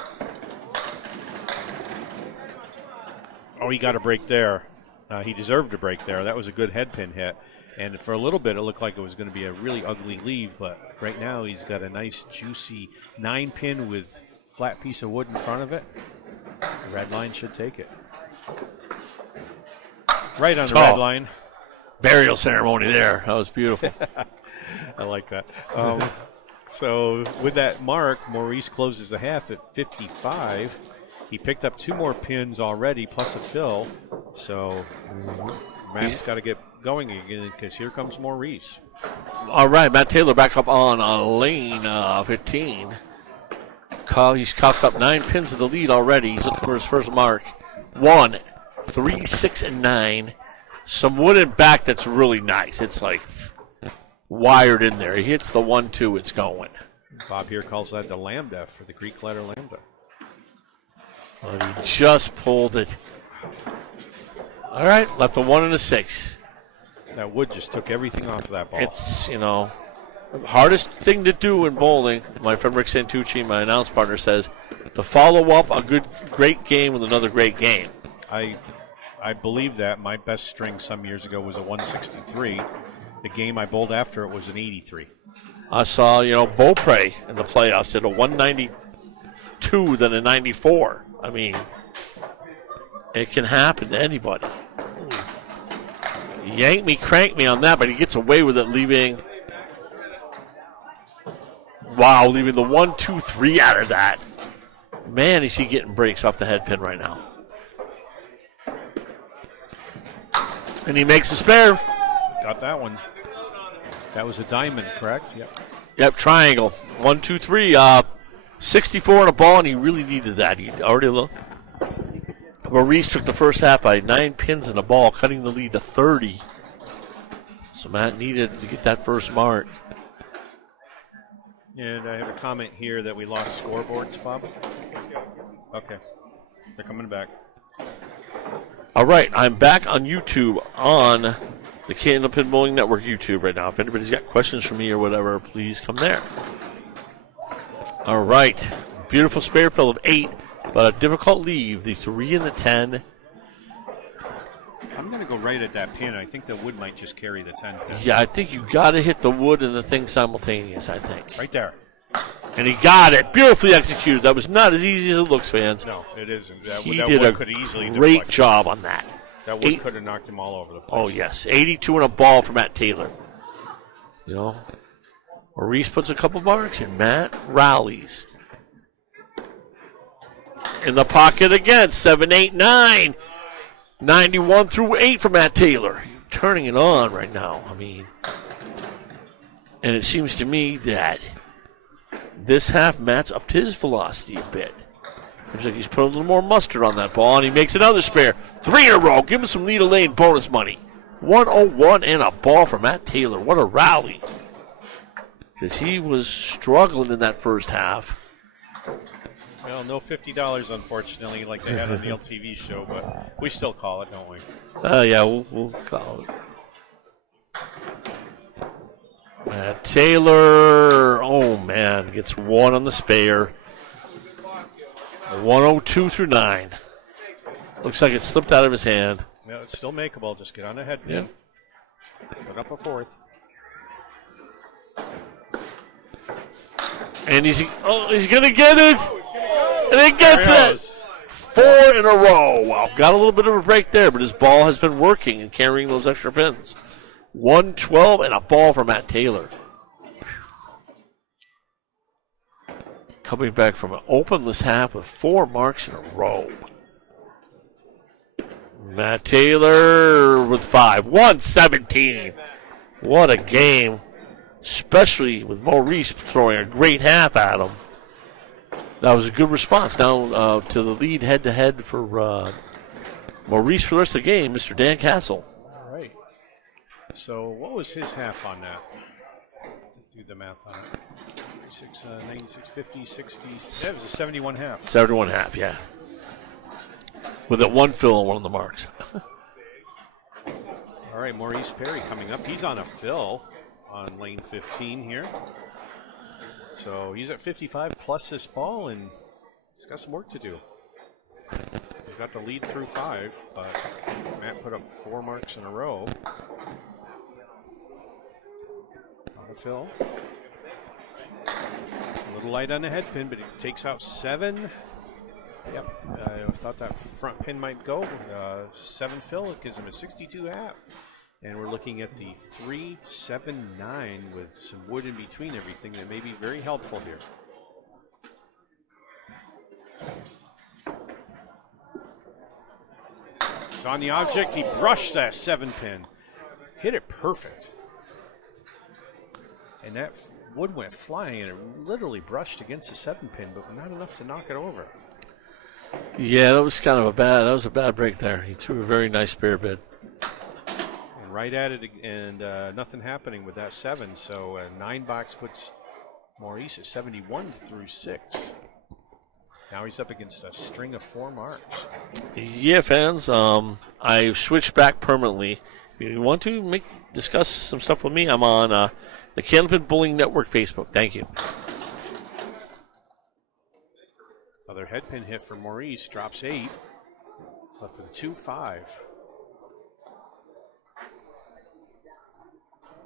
Oh, he got a break there. He deserved a break there. That was a good head pin hit. And for a little bit, it looked like it was going to be a really ugly leave. But right now, he's got a nice, juicy 9 pin with flat piece of wood in front of it. The red line should take it. Right on the red line. Burial ceremony there. That was beautiful. I like that. So with that mark, Maurice closes the half at 55. He picked up 2 more pins already, plus a fill. So Matt's got to get going again because here comes Maurice. All right, Matt Taylor back up on lane 15. He's coughed up 9 pins of the lead already. He's looking for his first mark. 1, 3, 6, and 9. Some wood in back that's really nice. It's like wired in there. He hits the 1-2, it's going. Bob here calls that the lambda for the Greek letter lambda. Well, he just pulled it. All right, left a 1 and a 6. That wood just took everything off of that ball. It's, the hardest thing to do in bowling, my friend Rick Santucci, my announce partner, says, to follow up a great game with another great game. I believe that. My best string some years ago was a 163. The game I bowled after it was an 83. I saw, Beaupre in the playoffs at a 192, then a 94. I mean, it can happen to anybody. Yank me, crank me on that, but he gets away with it, leaving the 1, 2, 3 out of that. Man, is he getting breaks off the head pin right now. And he makes a spare. Got that one. That was a diamond, correct? Yep, triangle. 1, 2, 3. 64 on a ball, and he really needed that. He already looked. Maurice took the first half by 9 pins in a ball, cutting the lead to 30. So Matt needed to get that first mark. And I have a comment here that we lost scoreboards, Bob. Okay. They're coming back. All right, I'm back on YouTube on the Candlepin Bowling Network YouTube right now. If anybody's got questions for me or whatever, please come there. All right, beautiful spare fill of 8, but a difficult leave, the 3 and the 10. I'm going to go right at that pin. I think the wood might just carry the 10 pin. Yeah, I think you got to hit the wood and the thing simultaneous, I think. Right there. And he got it. Beautifully executed. That was not as easy as it looks, fans. No, it isn't. He did a great job on that. That wood could have knocked him all over the place. Oh, yes. 82 and a ball for Matt Taylor. Maurice puts a couple marks, and Matt rallies. In the pocket again. 7, 8, 9. 91 through 8 for Matt Taylor. Turning it on right now. And it seems to me that this half, Matt's upped his velocity a bit. Seems like he's put a little more mustard on that ball, and he makes another spare. 3 in a row. Give him some lead lane bonus money. 101 and a ball for Matt Taylor. What a rally. Because he was struggling in that first half. Well, no $50, unfortunately, like they had on the LTV show, but we still call it, don't we? Yeah, we'll call it. Matt Taylor, gets 1 on the spare. 102 through 9. Looks like it slipped out of his hand. No, it's still makeable. Just get on ahead. Yeah. Put up a 4th. And he's going to get it. And he gets it. 4 in a row. Wow. Got a little bit of a break there, but his ball has been working and carrying those extra pins. 112 and a ball for Matt Taylor. Coming back from an openless half with 4 marks in a row. Matt Taylor with 5. 117. What a game. Especially with Maurice throwing a great half at him. That was a good response. Now to the lead head-to-head for Maurice for the rest of the game, Mr. Dan Castle. All right. So what was his half on that? Do the math on it. 96, 50, 60. That was a 71 half. 71 half, yeah. With that 1 fill on one of the marks. All right, Maurice Perry coming up. He's on a fill on lane 15 here. So he's at 55 plus this ball, and he's got some work to do. He's got the lead through 5, but Matt put up 4 marks in a row. On the fill. A little light on the head pin, but it takes out 7. Yep, I thought that front pin might go. 7 fill, it gives him a 62 half. And we're looking at the 379 with some wood in between everything that may be very helpful here. He's on the object. He brushed that 7 pin. Hit it perfect. And that wood went flying and it literally brushed against the 7 pin, but not enough to knock it over. Yeah, that was kind of a bad break there. He threw a very nice spare bid. Right at it, and nothing happening with that 7. So 9 box puts Maurice is 71 through 6. Now he's up against a string of 4 marks. Yeah, fans. I've switched back permanently. If you want to discuss some stuff with me, I'm on the Candlepin Bowling Network Facebook. Thank you. Another headpin hit for Maurice. Drops 8. It's left with a 2-5.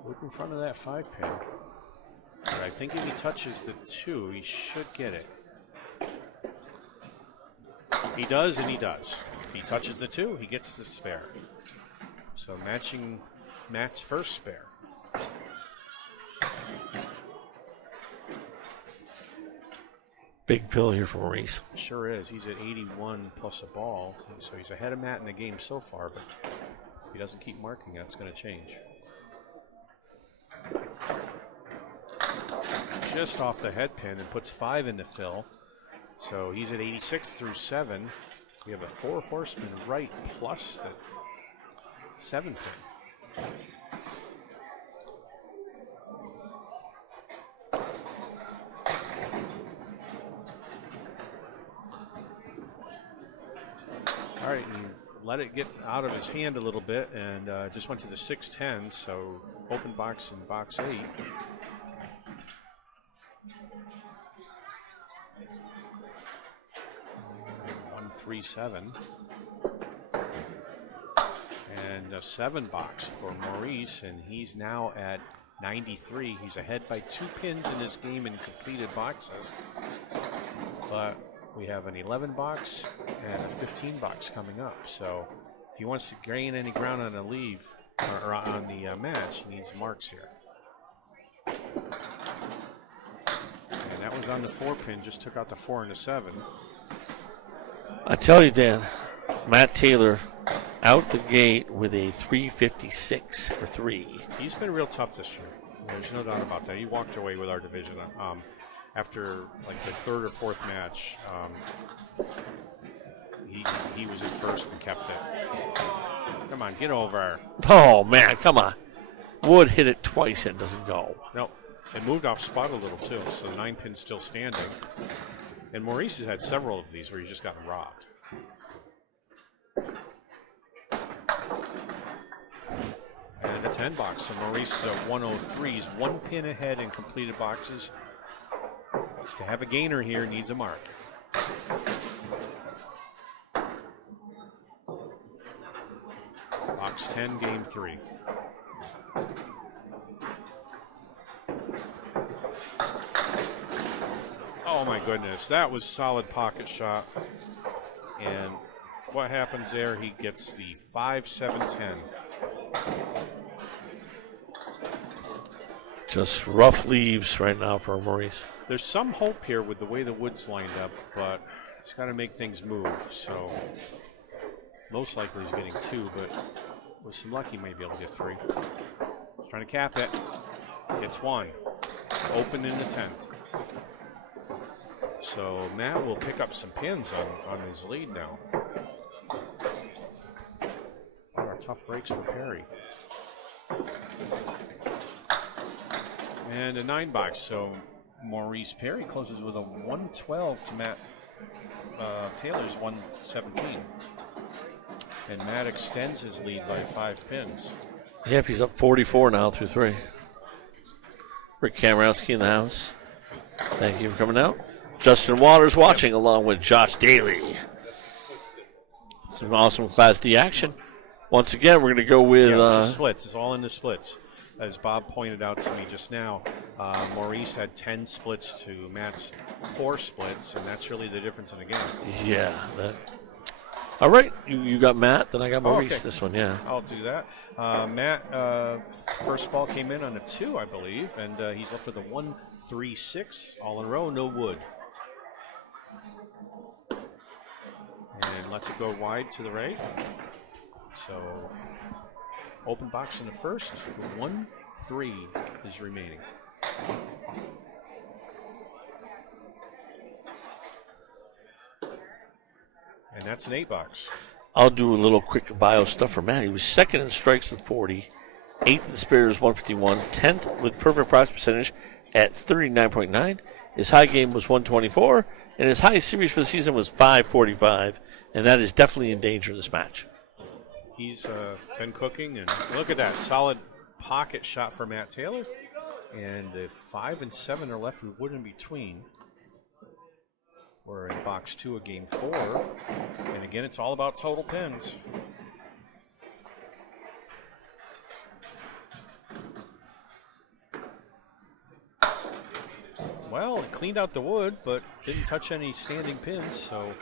Look in front of that 5-pin. But I think if he touches the 2, he should get it. He does, and he does. If he touches the 2, he gets the spare. So matching Matt's first spare. Big pill here for Maurice. Sure is. He's at 81 plus a ball. So he's ahead of Matt in the game so far, but if he doesn't keep marking, that's going to change. Just off the head pin and puts 5 in the fill. So he's at 86 through 7. We have a 4 horseman right plus the 7 pin. All right, and let it get out of his hand a little bit, and just went to the 6-10, so open box in box 8. One 3-7, and a 7 box for Maurice, and he's now at 93. He's ahead by 2 pins in this game in completed boxes, but we have an 11 box and a 15 box coming up. So if he wants to gain any ground on the leave or on the match, he needs marks here. And that was on the 4 pin, just took out the 4 and the 7. I tell you, Dan, Matt Taylor out the gate with a 356 for 3. He's been real tough this year. There's no doubt about that. He walked away with our division after like the 3rd or 4th match. He was in first and kept it. Come on, get over. Oh, man, come on. Wood hit it twice and doesn't go. No, it moved off spot a little too, so the 9 pin's still standing. And Maurice has had several of these where he's just gotten robbed. And a 10 box, so Maurice is at 103. He's 1 pin ahead in completed boxes. To have a gainer here needs a mark. Box 10, game 3. Oh my goodness, that was solid pocket shot. And what happens there? He gets the 5-7-10. Just rough leaves right now for Maurice. There's some hope here with the way the wood's lined up, but he's got to make things move. So most likely he's getting 2, but with some luck he may be able to get 3. He's trying to cap it. It's 1. Open in the 10th. So Matt will pick up some pins on his lead now. Oh, our tough breaks for Perry. And a 9 box, so Maurice Perry closes with a 112 to Matt Taylor's 117. And Matt extends his lead by 5 pins. Yep, he's up 44 now through 3. Rick Kamrowski in the house. Thank you for coming out. Justin Waters watching along with Josh Daly. Some awesome Class D action. Once again, we're going to go with... splits. It's all in the splits. As Bob pointed out to me just now, Maurice had 10 splits to Matt's 4 splits, and that's really the difference in the game. Yeah. All right. You got Matt, then I got Maurice. Okay. This one, yeah. I'll do that. Matt, first ball came in on a 2, I believe, and he's left with a 1-3-6 all in a row, no wood. And lets it go wide to the right. So open box in the first, 1-3 is remaining. And that's an 8 box. I'll do a little quick bio stuff for Matt. He was 2nd in strikes with 40, 8th in spares 151, 10th with perfect prize percentage, at 39.9. His high game was 124, and his highest series for the season was 545, and that is definitely in danger in this match. He's been cooking, and look at that solid pocket shot for Matt Taylor. And the 5 and 7 are left with wood in between. We're in box 2 of game 4, and again, it's all about total pins. Well, it cleaned out the wood, but didn't touch any standing pins, so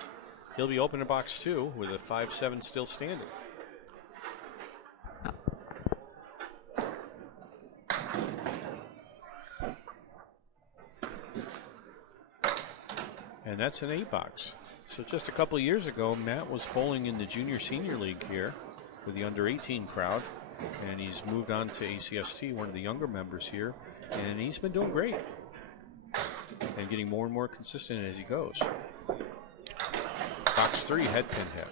he'll be open to box 2 with a 5-7 still standing. And that's an 8 box. So just a couple of years ago, Matt was bowling in the junior senior league here with the under 18 crowd, and he's moved on to ACST, one of the younger members here, and he's been doing great and getting more and more consistent as he goes. Box 3, head pin hit.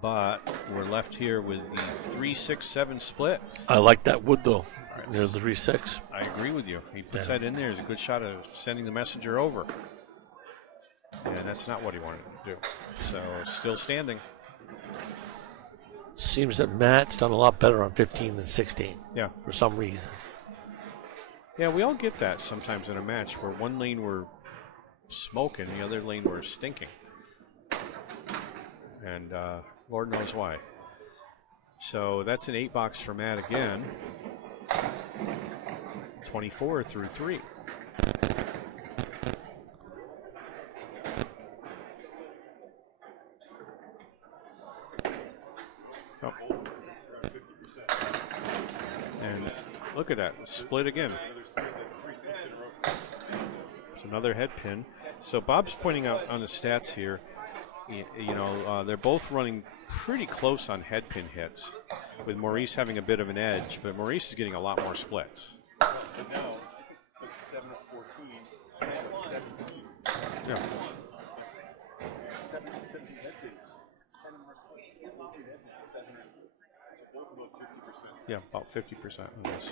But we're left here with the 3-6-7 split. I like that wood, though, near the 3-6. I agree with you. He puts that in there. It's a good shot of sending the messenger over. And that's not what he wanted to do. So, still standing. Seems that Matt's done a lot better on 15 than 16. Yeah. For some reason. Yeah, we all get that sometimes in a match where one lane we're smoking, the other lane we're stinking. And Lord knows why. So that's an 8 box for Matt again. 24 through 3. Oh. And look at that, split again. It's another head pin. So Bob's pointing out on the stats here, they're both running pretty close on head pin hits, with Maurice having a bit of an edge, but Maurice is getting a lot more splits. But now, with 7 of 14, I have 17. Yeah. 17 head pins, 10 more splits. 14 head pins, 7 head pins. So both about 50%. Yeah, about 50% of this.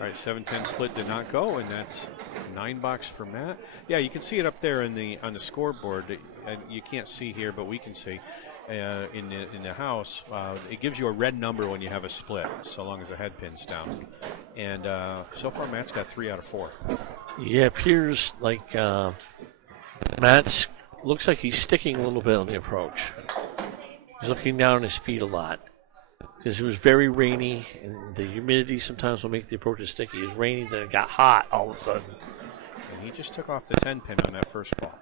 All right, 7-10 split did not go, and that's 9 box for Matt. Yeah, you can see it up there on the scoreboard. You can't see here, but we can see in the house. It gives you a red number when you have a split, so long as the head pin's down. And so far, Matt's got 3 out of 4. Yeah, it appears like Matt's looks like he's sticking a little bit on the approach. He's looking down on his feet a lot. Because it was very rainy, and the humidity sometimes will make the approaches sticky. It was raining, then it got hot all of a sudden. And he just took off the 10 pin on that first ball.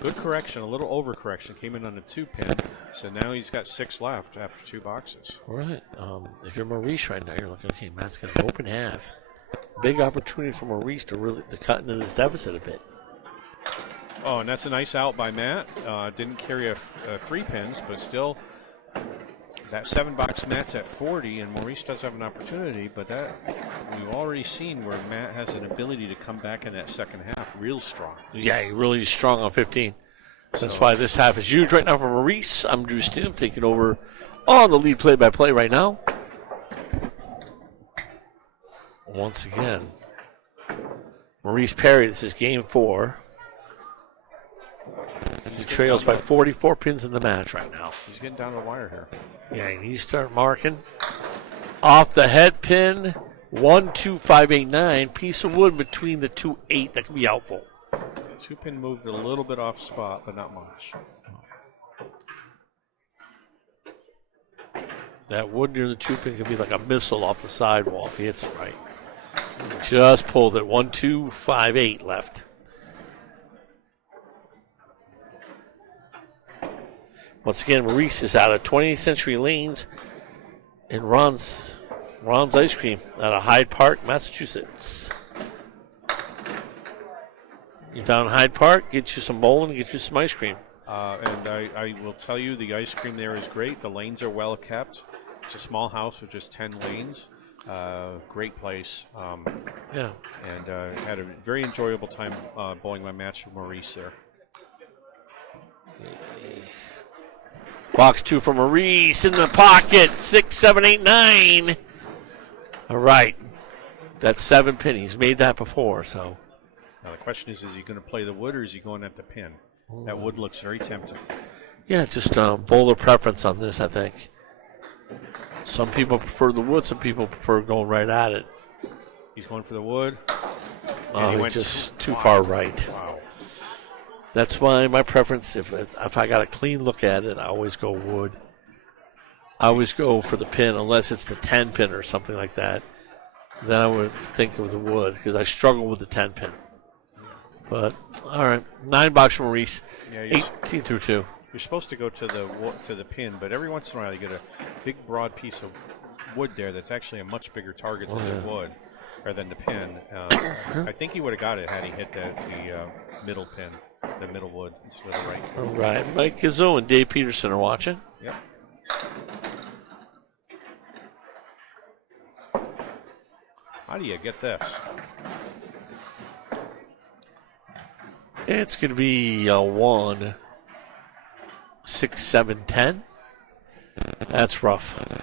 Good correction, a little overcorrection. Came in on a 2 pin, so now he's got 6 left after 2 boxes. All right. If you're Maurice right now, you're looking, okay, Matt's got an open half. Big opportunity for Maurice to cut into this deficit a bit. Oh, and that's a nice out by Matt. Didn't carry a 3 pins, but still, that 7 box Matt's at 40, and Maurice does have an opportunity, but that we've already seen where Matt has an ability to come back in that second half real strong. Yeah, he really is strong on 15. That's why this half is huge right now for Maurice. I'm Drew Steele, taking over on the lead play-by-play right now. Once again, Maurice Perry, this is game 4. He trails by 44 pins in the match right now. He's getting down the wire here. Yeah, he needs to start marking. Off the head pin, 1-2-5-8-9. Piece of wood between the 2-8 that can be helpful. 2 pin moved a little bit off spot, but not much. That wood near the 2 pin could be like a missile off the sidewall if he hits it right. Just pulled it. 1-2-5-8 left. Once again, Maurice is out of 20th Century Lanes in Ron's Ice Cream out of Hyde Park, Massachusetts. You're down in Hyde Park, get you some bowling, get you some ice cream. And I will tell you, the ice cream there is great. The lanes are well kept. It's a small house with just 10 lanes. Great place. Yeah. And had a very enjoyable time bowling my match with Maurice there. Box 2 from Maurice in the pocket. 6, 7, 8, 9. All right. That's 7 pin. He's made that before, so. Now the question is he going to play the wood or is he going at the pin? That wood looks very tempting. Yeah, just bowler preference on this, I think. Some people prefer the wood. Some people prefer going right at it. He's going for the wood. Oh, he went just too far right. Wow. That's my preference. If I got a clean look at it, I always go wood. I always go for the pin unless it's the 10 pin or something like that. Then I would think of the wood because I struggle with the 10 pin. But all right, 9 box from Maurice, Yeah, 18 through 2. You're supposed to go to the pin, but every once in a while you get a big broad piece of wood there that's actually a much bigger target than the wood or than the pin. I think he would have got it had he hit the middle pin, the middle wood instead of the right. All right, Mike Gizzo and Dave Peterson are watching. Yep. How do you get this? It's going to be 1, 6, 7, 10. That's rough.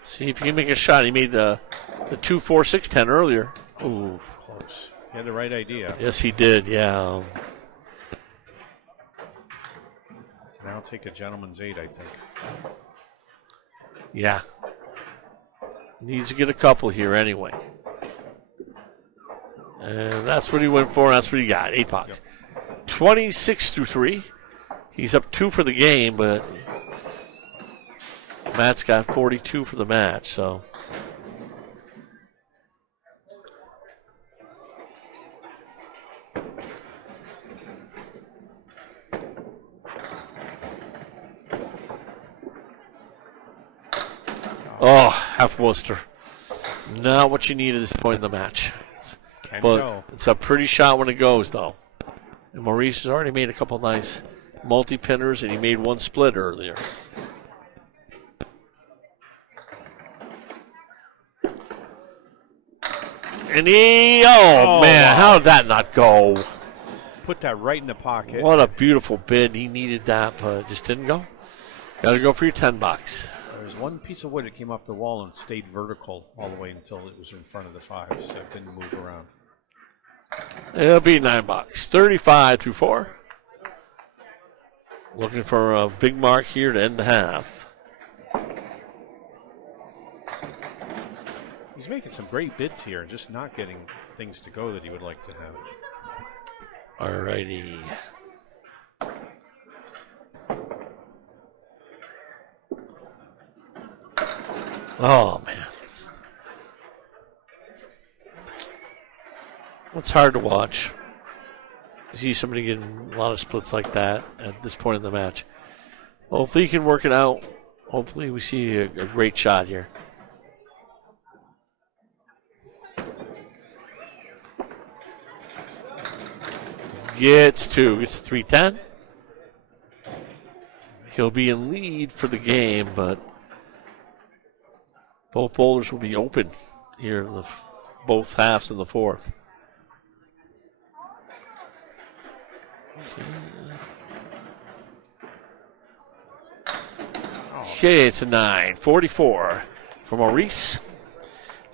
See if you can make a shot. He made the 2, 4, 6, 10 earlier. Ooh, Close. He had the right idea. yes, he did. Yeah. Now I'll take a gentleman's 8, I think. Yeah. Needs to get a couple here anyway. And that's what he went for. That's what he got. 8 box. Yep. 26 through 3. He's up 2 for the game, but Matt's got 42 for the match, so. Oh, half Worcester. Not what you need at this point in the match. But it's a pretty shot when it goes, though. And Maurice has already made a couple nice multi-pinners, and he made 1 split earlier. And man, how did that not go? Put that right in the pocket. What a beautiful bid. He needed that, but it just didn't go. Got to go for your 10 bucks. There's one piece of wood that came off the wall and stayed vertical all the way until it was in front of the 5, so it didn't move around. It'll be 9 bucks. 35 through 4. Looking for a big mark here to end the half. He's making some great bids here, just not getting things to go that he would like to have. All righty. Oh, man. It's hard to watch. You see somebody getting a lot of splits like that at this point in the match. Hopefully you can work it out. Hopefully we see a great shot here. Gets 2. Gets a 310. He'll be in lead for the game, but both bowlers will be open here in both halves in the 4th. Okay, it's a 9. 44 for Maurice.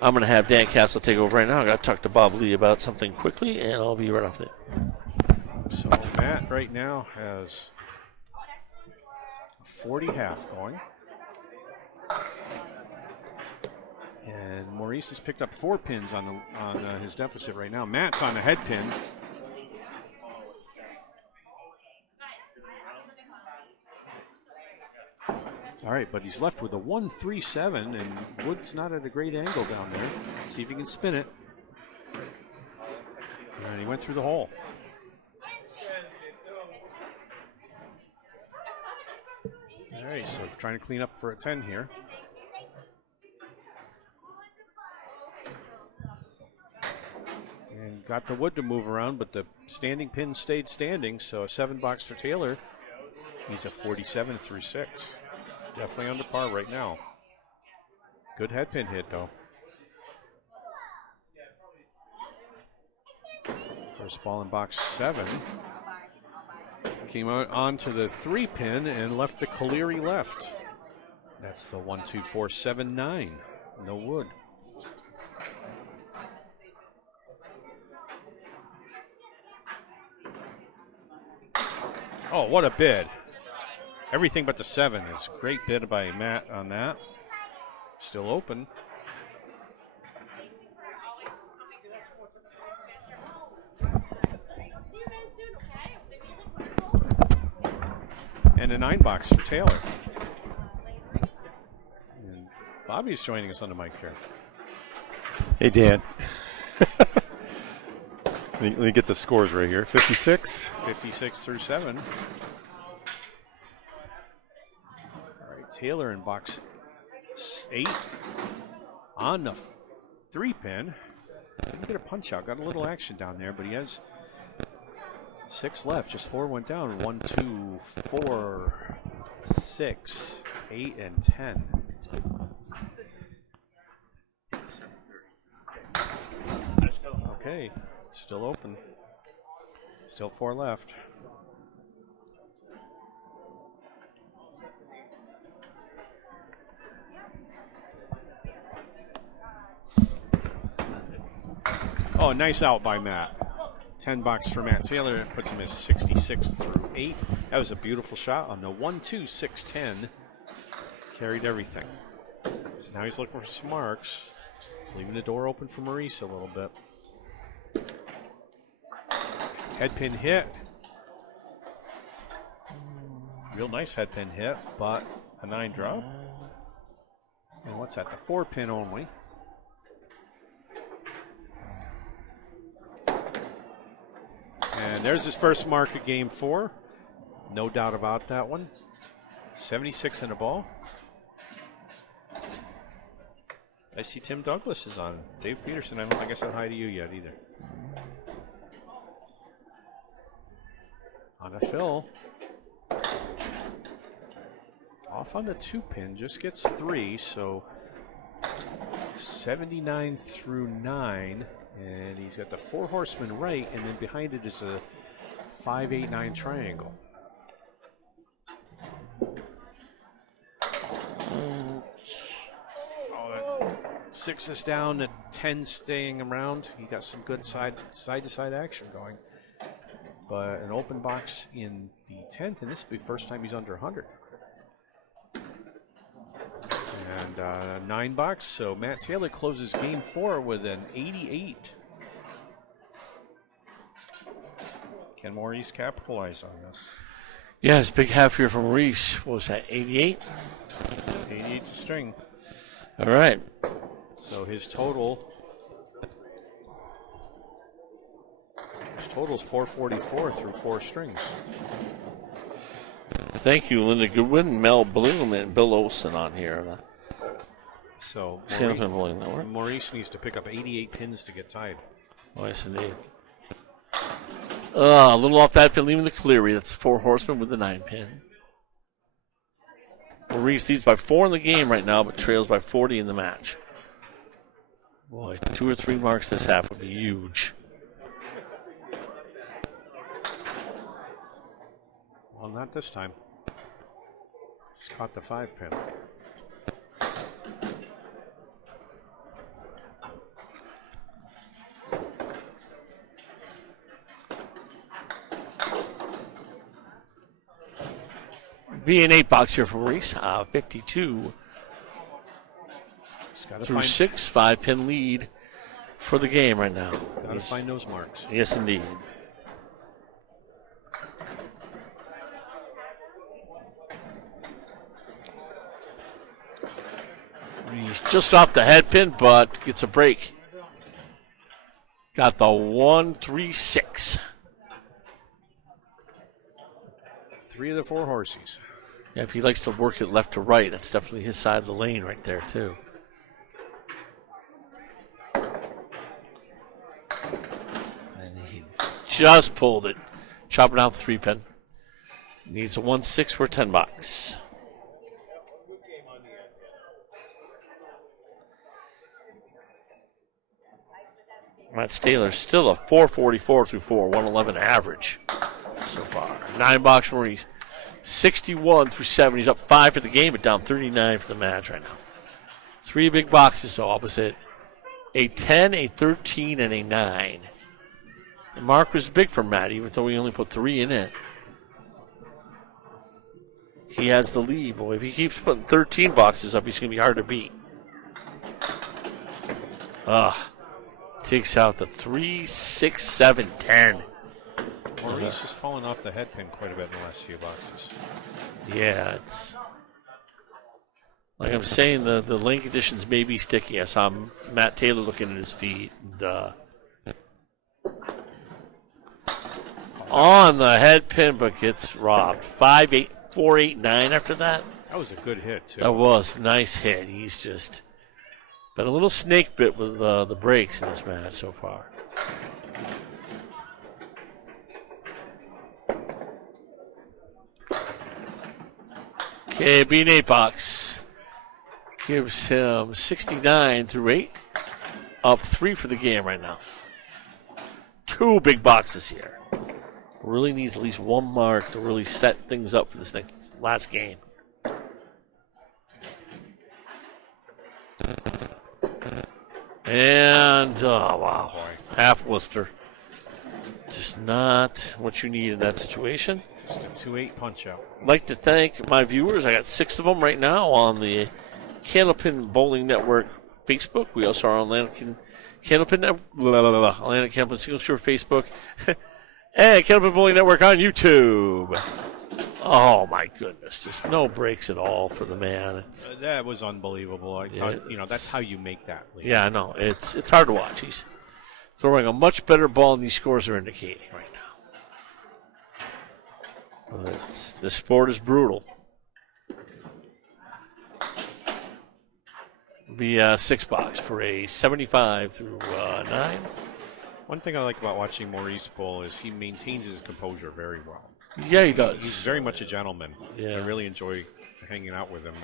I'm going to have Dan Castle take over right now. I got to talk to Bob Lee about something quickly, and I'll be right off it. So Matt right now has a 40 half going. And Maurice has picked up 4 pins on his deficit right now. Matt's on a head pin. All right, but he's left with a 1-3-7, and Wood's not at a great angle down there. See if he can spin it. And he went through the hole. All right, so trying to clean up for a 10 here. And got the wood to move around, but the standing pin stayed standing, so a 7 box for Taylor. He's a 47 through 6. Definitely under par right now. Good head pin hit, though. First ball in box 7. Came on to the 3-pin and left the Caleri left. That's the 1, 2, 4, 7, 9. No wood. Oh, what a bid. Everything but the 7. It's a great bid by Matt on that. Still open. And a 9-box for Taylor. And Bobby's joining us on the mic here. Hey, Dan. Let me get the scores right here. 56. 56 through 7. All right, Taylor in box 8 on the 3-pin. Didn't get a punch out. Got a little action down there, but he has 6 left. Just 4 went down. 1, 2, 4, 6, 8, and 10. Okay, still open. Still 4 left. Oh, nice out by Matt. 10 bucks for Matt Taylor. Puts him at 66 through 8. That was a beautiful shot on the 1, 2, 6, 10. Carried everything. So now he's looking for some marks. He's leaving the door open for Maurice a little bit. Head pin hit. Real nice head pin hit, but a 9 drop. And what's that? The 4 pin only. And there's his first mark of game 4. No doubt about that one. 76 in the ball. I see Tim Douglas is on. Dave Peterson, I don't think I said hi to you yet either. On a fill. Off on the 2 pin, just gets 3, so 79 through 9. And he's got the 4 horsemen right, and then behind it is a 5, 8, 9 triangle. Oh, 6 is down, and 10 staying around. He got some good side-to-side action going. But an open box in the 10th, and this will be the first time he's under 100. And 9 box, so Matt Taylor closes game 4 with an 88. Can Maurice capitalize on this? Yeah, it's big half here from Maurice. What was that, 88? 88's a string. All right. So his total is 444 through 4 strings. Thank you, Linda Goodwin, Mel Bloom, and Bill Olson on here. So Maurice needs to pick up 88 pins to get tied. Oh, yes, indeed. A little off that pin, leaving the Caleri. That's 4 horsemen with the 9 pin. Maurice leads by 4 in the game right now, but trails by 40 in the match. Boy, 2 or 3 marks this half would be huge. Well, not this time. He's caught the 5 pin. Be an 8 box here for Maurice. 52 through 6, 5 pin lead for the game right now. Got to find those marks. Yes, indeed. He's just off the head pin, but gets a break. Got the 1, 3, 6. 3 of the 4 horses. Yeah, if he likes to work it left to right, that's definitely his side of the lane right there, too. And he just pulled it, chopping out the 3 pin. Needs a 1, 6 for a 10 box. Matt Taylor still a 444 through 4, 111 average so far. 9 box Maurice. 61 through 7. He's up 5 for the game, but down 39 for the match right now. 3 big boxes, so opposite. A 10, a 13, and a 9. The mark was big for Matt, even though he only put 3 in it. He has the lead, boy. If he keeps putting 13 boxes up, he's going to be hard to beat. Takes out the 3, 6, 7, 10. Maurice has fallen off the head pin quite a bit in the last few boxes. Yeah, it's like I'm saying, the lane conditions may be sticky. I saw Matt Taylor looking at his feet. And, on the head pin, but gets robbed. 5, 8, 4, 8, 9 after that. That was a good hit, too. That was a nice hit. He's just been a little snake bit with the breaks in this match so far. Okay, being 8 box gives him 69 through 8. Up 3 for the game right now. 2 big boxes here. Really needs at least 1 mark to really set things up for this last game. And, oh, wow. Half Worcester. Just not what you need in that situation. Just a 2-8 punch out. I'd like to thank my viewers. I got 6 of them right now on the Candlepin Bowling Network Facebook. We also are on Atlantic Candlepin Single Shore Facebook. And Candlepin Bowling Network on YouTube. Oh, my goodness. Just no breaks at all for the man. That was unbelievable. I thought, that's how you make that lead. Yeah, I know. It's hard to watch. He's throwing a much better ball than these scores are indicating right now. The sport is brutal. Be a 6 box for a 75 through 9. One thing I like about watching Maurice bowl is he maintains his composure very well. Yeah, he does. He's very much a gentleman. Yeah. I really enjoy hanging out with him,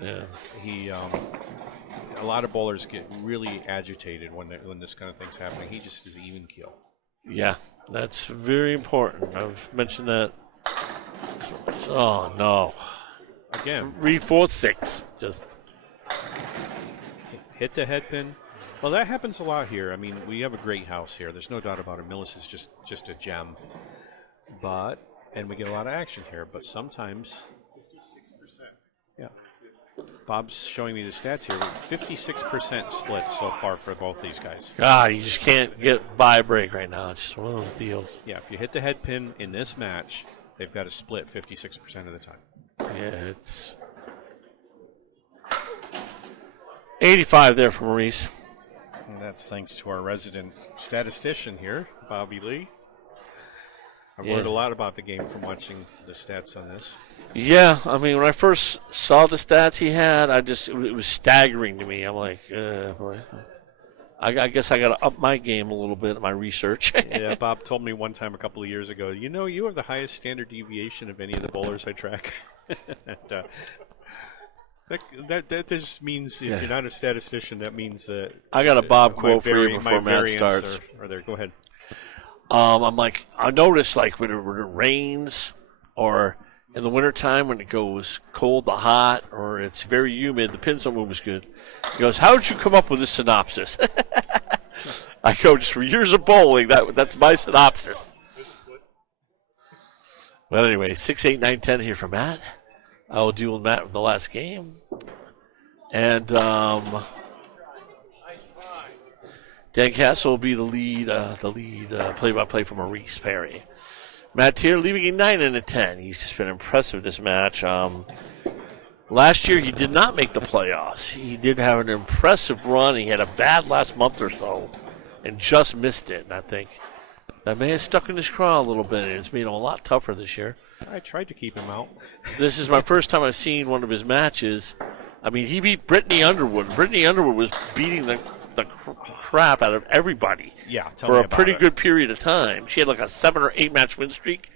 and he. A lot of bowlers get really agitated when this kind of thing's happening. He just is even keel. Yeah, that's very important. I've mentioned that. Oh no! Again, 3, 4, 6. Just hit the head pin. Well, that happens a lot here. I mean, we have a great house here. There's no doubt about it. Millis is just a gem. And we get a lot of action here. But sometimes, 56%. yeah. Bob's showing me the stats here. 56% splits so far for both these guys. God, you just can't get by a break right now. It's just one of those deals. Yeah, if you hit the head pin in this match, they've got to split 56% of the time. Yeah, it's 85 there for Maurice. And that's thanks to our resident statistician here, Bobby Lee. I've learned a lot about the game from watching the stats on this. Yeah, I mean, when I first saw the stats he had, it was staggering to me. I'm like, boy. I guess I got to up my game a little bit in my research. Yeah, Bob told me one time a couple of years ago, you have the highest standard deviation of any of the bowlers I track. And, that just means if you're not a statistician, that means that I got a Bob quote for you before Matt starts. Are there? Go ahead. I'm like, I noticed like when it rains or in the wintertime when it goes cold to hot or it's very humid, the pins don't move as good. He goes, how did you come up with this synopsis? I go, just for years of bowling, that's my synopsis. But anyway, 6, 8, 9, 10 here for Matt. I will deal with Matt in the last game. And Dan Castle will be the lead play-by-play for Maurice Perry. Matt Tier leaving a 9 and a 10. He's just been impressive this match. Last year he did not make the playoffs. He did have an impressive run. He had a bad last month or so and just missed it. And I think that may have stuck in his craw a little bit, and it's made him a lot tougher this year. I tried to keep him out. This is my first time I've seen one of his matches. I mean, he beat Brittany Underwood. Brittany Underwood was beating the crap out of everybody for a pretty good period of time. She had like a 7 or 8 match win streak,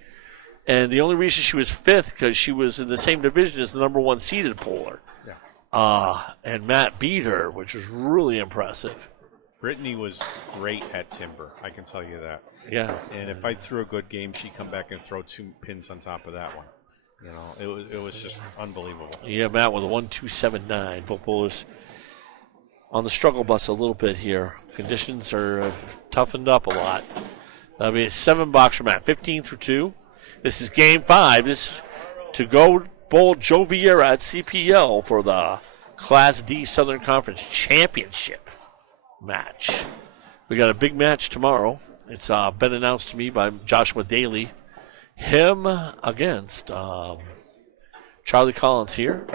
and the only reason she was 5th because she was in the same division as the number 1 seeded bowler. Yeah. And Matt beat her, which was really impressive. Brittany was great at timber, I can tell you that. Yeah. And if I threw a good game, she'd come back and throw 2 pins on top of that one. You know, it was just unbelievable. Yeah, Matt with a 1-2-7-9. Both bowlers on the struggle bus a little bit here. Conditions are toughened up a lot. That'll be a 7-box for Matt, 15 through 2. This is game 5. This to go bowl Joe Viera at CPL for the Class D Southern Conference Championship match. We got a big match tomorrow. It's been announced to me by Joshua Daly. Him against Charlie Collins here.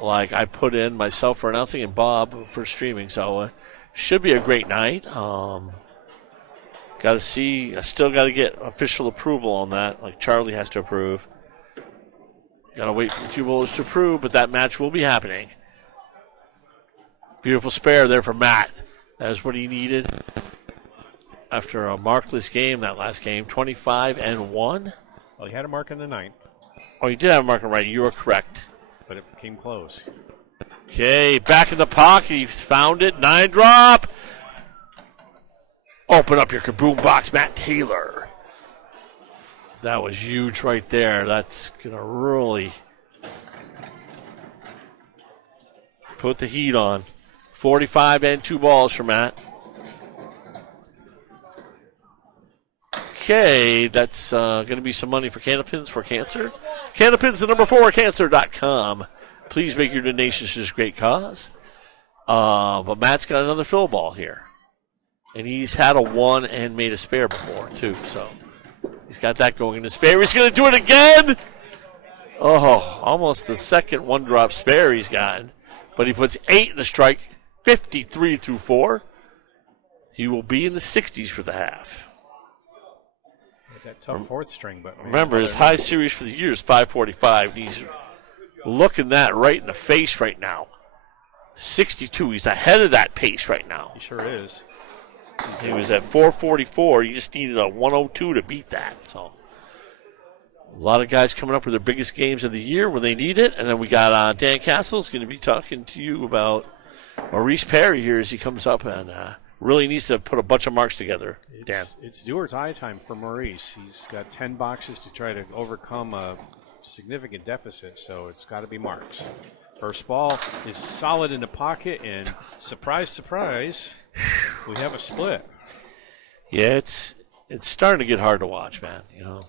Like I put in myself for announcing and Bob for streaming, so should be a great night. Got to see. I still got to get official approval on that. Like Charlie has to approve. Got to wait for the 2 bowlers to approve, but that match will be happening. Beautiful spare there for Matt. That is what he needed after a markless game that last game, 25-1. Well, he had a mark in the 9th. Oh, you did have a marker right. You were correct. But it came close. Okay, back in the pocket. He found it. 9 drop. Open up your kaboom box, Matt Taylor. That was huge right there. That's going to really put the heat on. 45-2 balls for Matt. Okay, that's going to be some money for Candlepins for Cancer. Candlepins, the number 4, cancer.com. Please make your donations to this great cause. But Matt's got another fill ball here. And he's had a 1 and made a spare before, too. So he's got that going in his favor. He's going to do it again. Oh, almost the second 1-drop spare he's gotten. But he puts 8 in the strike, 53 through 4. He will be in the 60s for the half. That tough 4th string, but remember his high series for the year is 545. He's looking that right in the face right now. 62. He's ahead of that pace right now. He sure is. He was at 444. He just needed a 102 to beat that. So a lot of guys coming up with their biggest games of the year when they need it. And then we got Dan Castle is going to be talking to you about Maurice Perry here as he comes up and really needs to put a bunch of marks together. Dan. It's do or die time for Maurice. He's got 10 boxes to try to overcome a significant deficit, so it's got to be marks. First ball is solid in the pocket, and surprise, surprise, we have a split. Yeah, it's starting to get hard to watch, man. You know.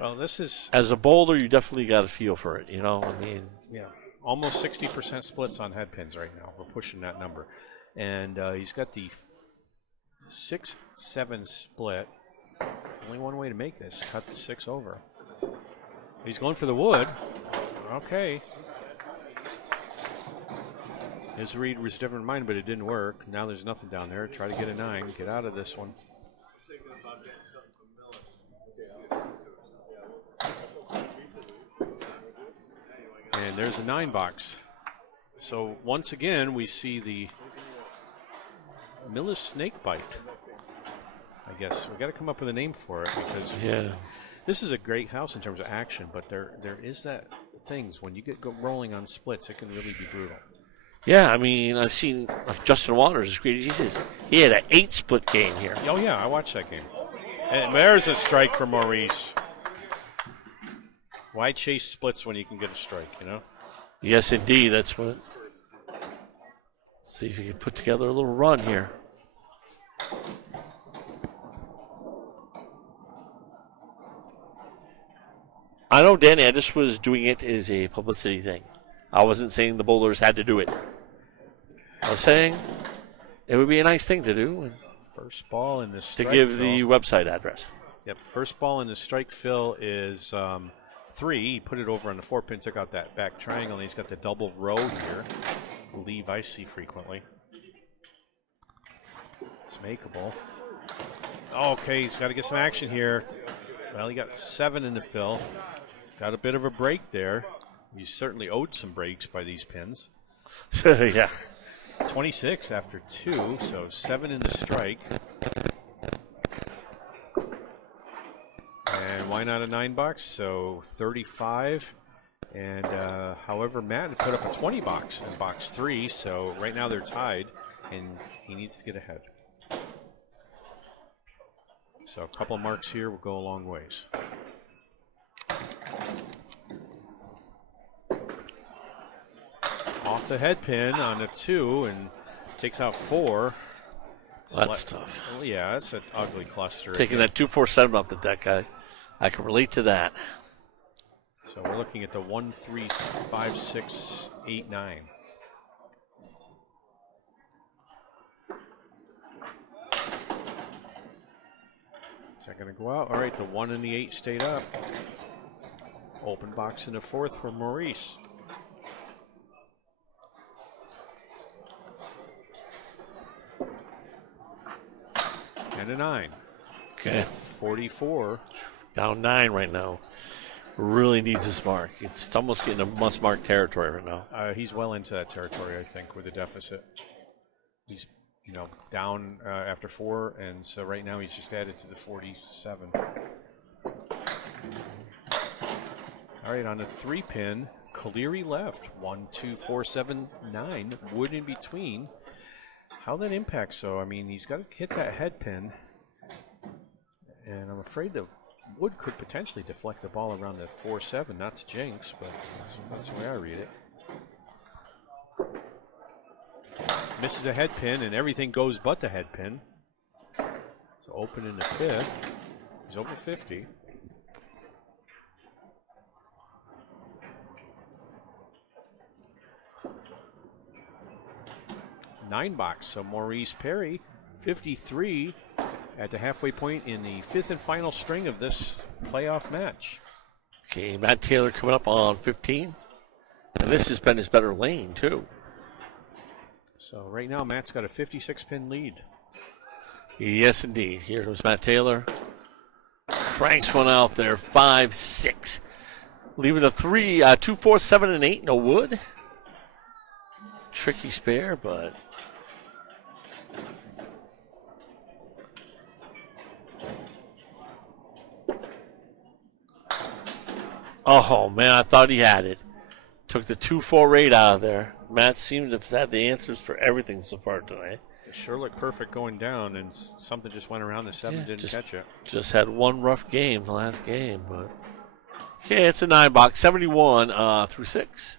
Well, this is as a bowler, you definitely got a feel for it. You know, I mean, yeah, almost 60% splits on head pins right now. We're pushing that number, and he's got the 6-7 split. Only one way to make this: cut the 6 over. He's going for the wood. Okay. His read was different than mine, but it didn't work. Now there's nothing down there. Try to get a 9. Get out of this one. And there's a 9 box. So once again, we see the Millis snake bite. I guess we got to come up with a name for it because this is a great house in terms of action, but there is that things when you get rolling on splits, it can really be brutal. Yeah, I mean, I've seen like Justin Waters, as great as he is. He had an 8-split game here. Oh, yeah, I watched that game. And there's a strike for Maurice. Why chase splits when you can get a strike, you know? Yes, indeed. That's what. Let's see if he can put together a little run here. I know, Danny, I just was doing it as a publicity thing. I wasn't saying the bowlers had to do it. I was saying it would be a nice thing to do. And first ball in the strike to give fill. the website address. Yep, first ball in the strike fill is 3. He put it over on the 4-pin, took out that back triangle, and he's got the double row here. I believe I see frequently. It's makeable. Okay, he's got to get some action here. Well, he got 7 in the fill. Got a bit of a break there. He's certainly owed some breaks by these pins. Yeah. 26 after 2, so 7 in the strike. And why not a 9 box? So 35. And however, Matt had put up a 20 box in box 3, so right now they're tied, and he needs to get ahead. So a couple of marks here will go a long ways. Off the head pin on a 2 and takes out 4. So That's tough. Well, yeah, that's an ugly cluster. Taking that 2-4-7 off the deck, I can relate to that. So we're looking at the 1, 3, 5, 6, 8, 9. Is that going to go out? All right, the 1 and the 8 stayed up. Open box in the 4th for Maurice. And a 9. Okay. 44. Down 9 right now. Really needs this mark. It's almost getting a must-mark territory right now. He's well into that territory, I think, with the deficit. He's, down after 4, and so right now he's just added to the 47. All right, on a 3-pin, Caleri left. 1, 2, 4, 7, 9. Wood in between. How that impacts, though, I mean, he's got to hit that head pin, and I'm afraid the wood could potentially deflect the ball around the 4-7, not to jinx, but that's the way I read it. Misses a head pin, and everything goes but the head pin. So open in the 5th. He's over 50. Nine box, so Maurice Perry, 53 at the halfway point in the 5th and final string of this playoff match. Okay, Matt Taylor coming up on 15. And this has been his better lane, too. So right now, Matt's got a 56-pin lead. Yes, indeed. Here comes Matt Taylor. Cranks one out there, 5-6. Leaving a 3, 2, 4, 7, and 8. No wood. Tricky spare, but... Oh, man, I thought he had it. Took the 2-4-8 out of there. Matt seemed to have had the answers for everything so far tonight. It sure looked perfect going down, and something just went around the 7, didn't catch it. Just had one rough game, the last game. But okay, it's a 9 box, 71 through 6.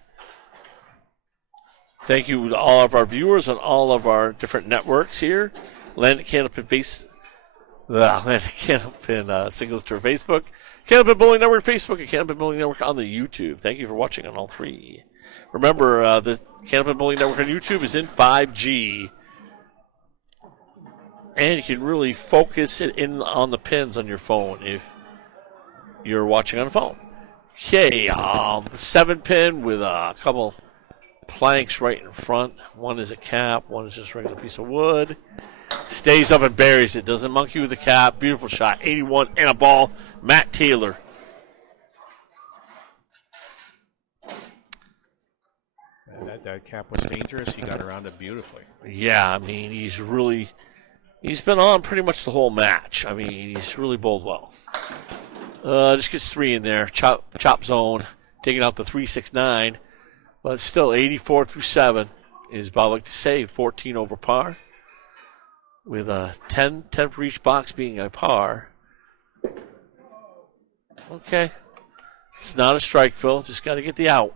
Thank you to all of our viewers on all of our different networks here. Atlantic Candlepin Singles Tour Facebook, Candlepin Bowling Network Facebook, and Candlepin Bowling Network on the YouTube. Thank you for watching on all 3. Remember, the Candlepin Bowling Network on YouTube is in 5G. And you can really focus it in on the pins on your phone if you're watching on a phone. Okay, 7-pin with a couple planks right in front. One is a cap, one is just a regular piece of wood. Stays up and buries it. Doesn't monkey with the cap. Beautiful shot. 81 and a ball. Matt Taylor. That cap was dangerous. He got around it beautifully. Yeah, I mean, he's been on pretty much the whole match. I mean, he's really bowled well. Just gets 3 in there. Chop zone. Taking out the 3-6-9. But still, 84 through 7 is Bob like to say, 14 over par. With 10 for each box being a par. Okay. It's not a strike, Phil. Just got to get the out.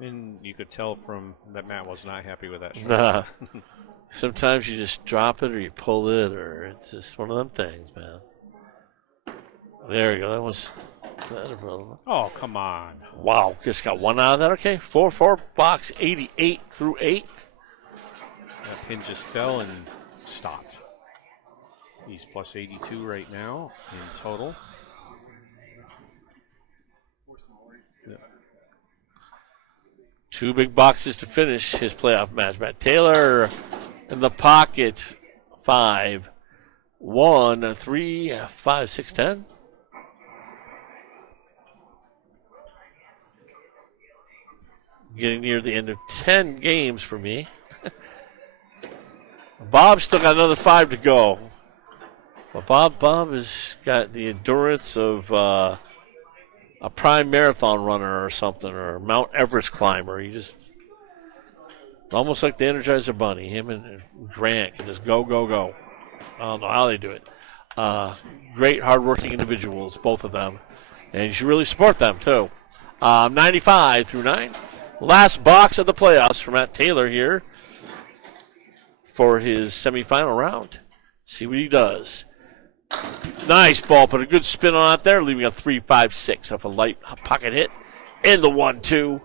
And you could tell from that Matt was not happy with that. Nah. Sometimes you just drop it or you pull it, or it's just one of them things, man. There you go. That was better, brother. Oh, come on. Wow. Just got 1 out of that. Okay. 4 box, 88 through 8. That pin just fell and stopped. He's plus 82 right now in total. Yeah. 2 big boxes to finish his playoff match. Matt Taylor in the pocket. 5, 1, 3, 5, 6, 10. Getting near the end of 10 games for me. Bob's still got another 5 to go. But Bob has got the endurance of a prime marathon runner or something, or a Mount Everest climber. He just almost like the Energizer Bunny. Him and Grant can just go, go, go. I don't know how they do it. Great, hardworking individuals, both of them, and you should really support them too. 95 through 9. Last box of the playoffs for Matt Taylor here for his semifinal round. See what he does. Nice ball, put a good spin on it there, leaving a 3-5-6 off a light pocket hit. And the 1-2.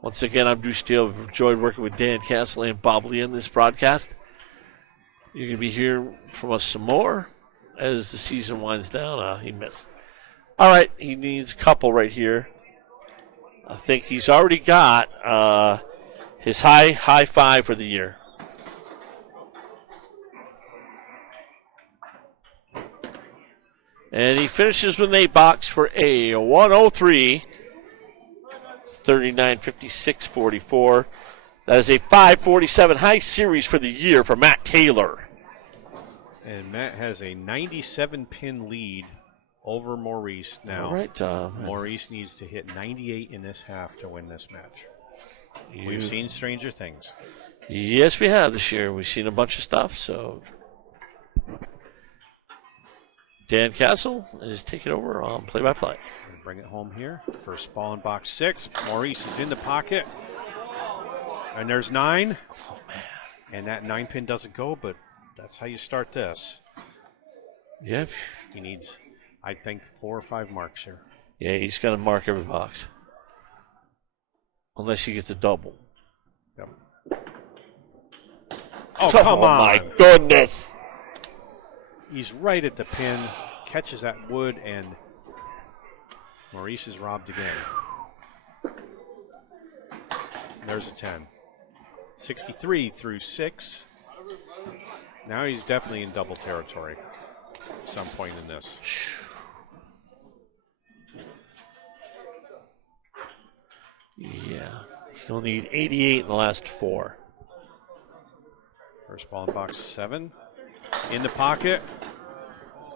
Once again, I'm Drew Steele. I've enjoyed working with Dan Castle and Bob Lee in this broadcast. You're going to be hearing from us some more as the season winds down. He missed. All right, he needs a couple right here. I think he's already got his high five for the year. And he finishes with an 8 box for a 103, 39, 56, 44. That is a 547 high series for the year for Matt Taylor. And Matt has a 97-pin lead over Maurice now. All right, Maurice needs to hit 98 in this half to win this match. We've seen stranger things. Yes, we have this year. We've seen a bunch of stuff. So Dan Castle is taking over on play-by-play. Bring it home here. First ball in box 6. Maurice is in the pocket. And there's 9. Oh, man. And that 9-pin doesn't go, but that's how you start this. Yep. He needs, I think, 4 or 5 marks here. Yeah, he's going to mark every box. Unless he gets a double. Yep. Oh, come on. My goodness. He's right at the pin, catches that wood, and Maurice is robbed again. There's a 10. 63 through 6. Now he's definitely in double territory at some point in this. Yeah. He'll need 88 in the last 4. First ball in box 7. In the pocket.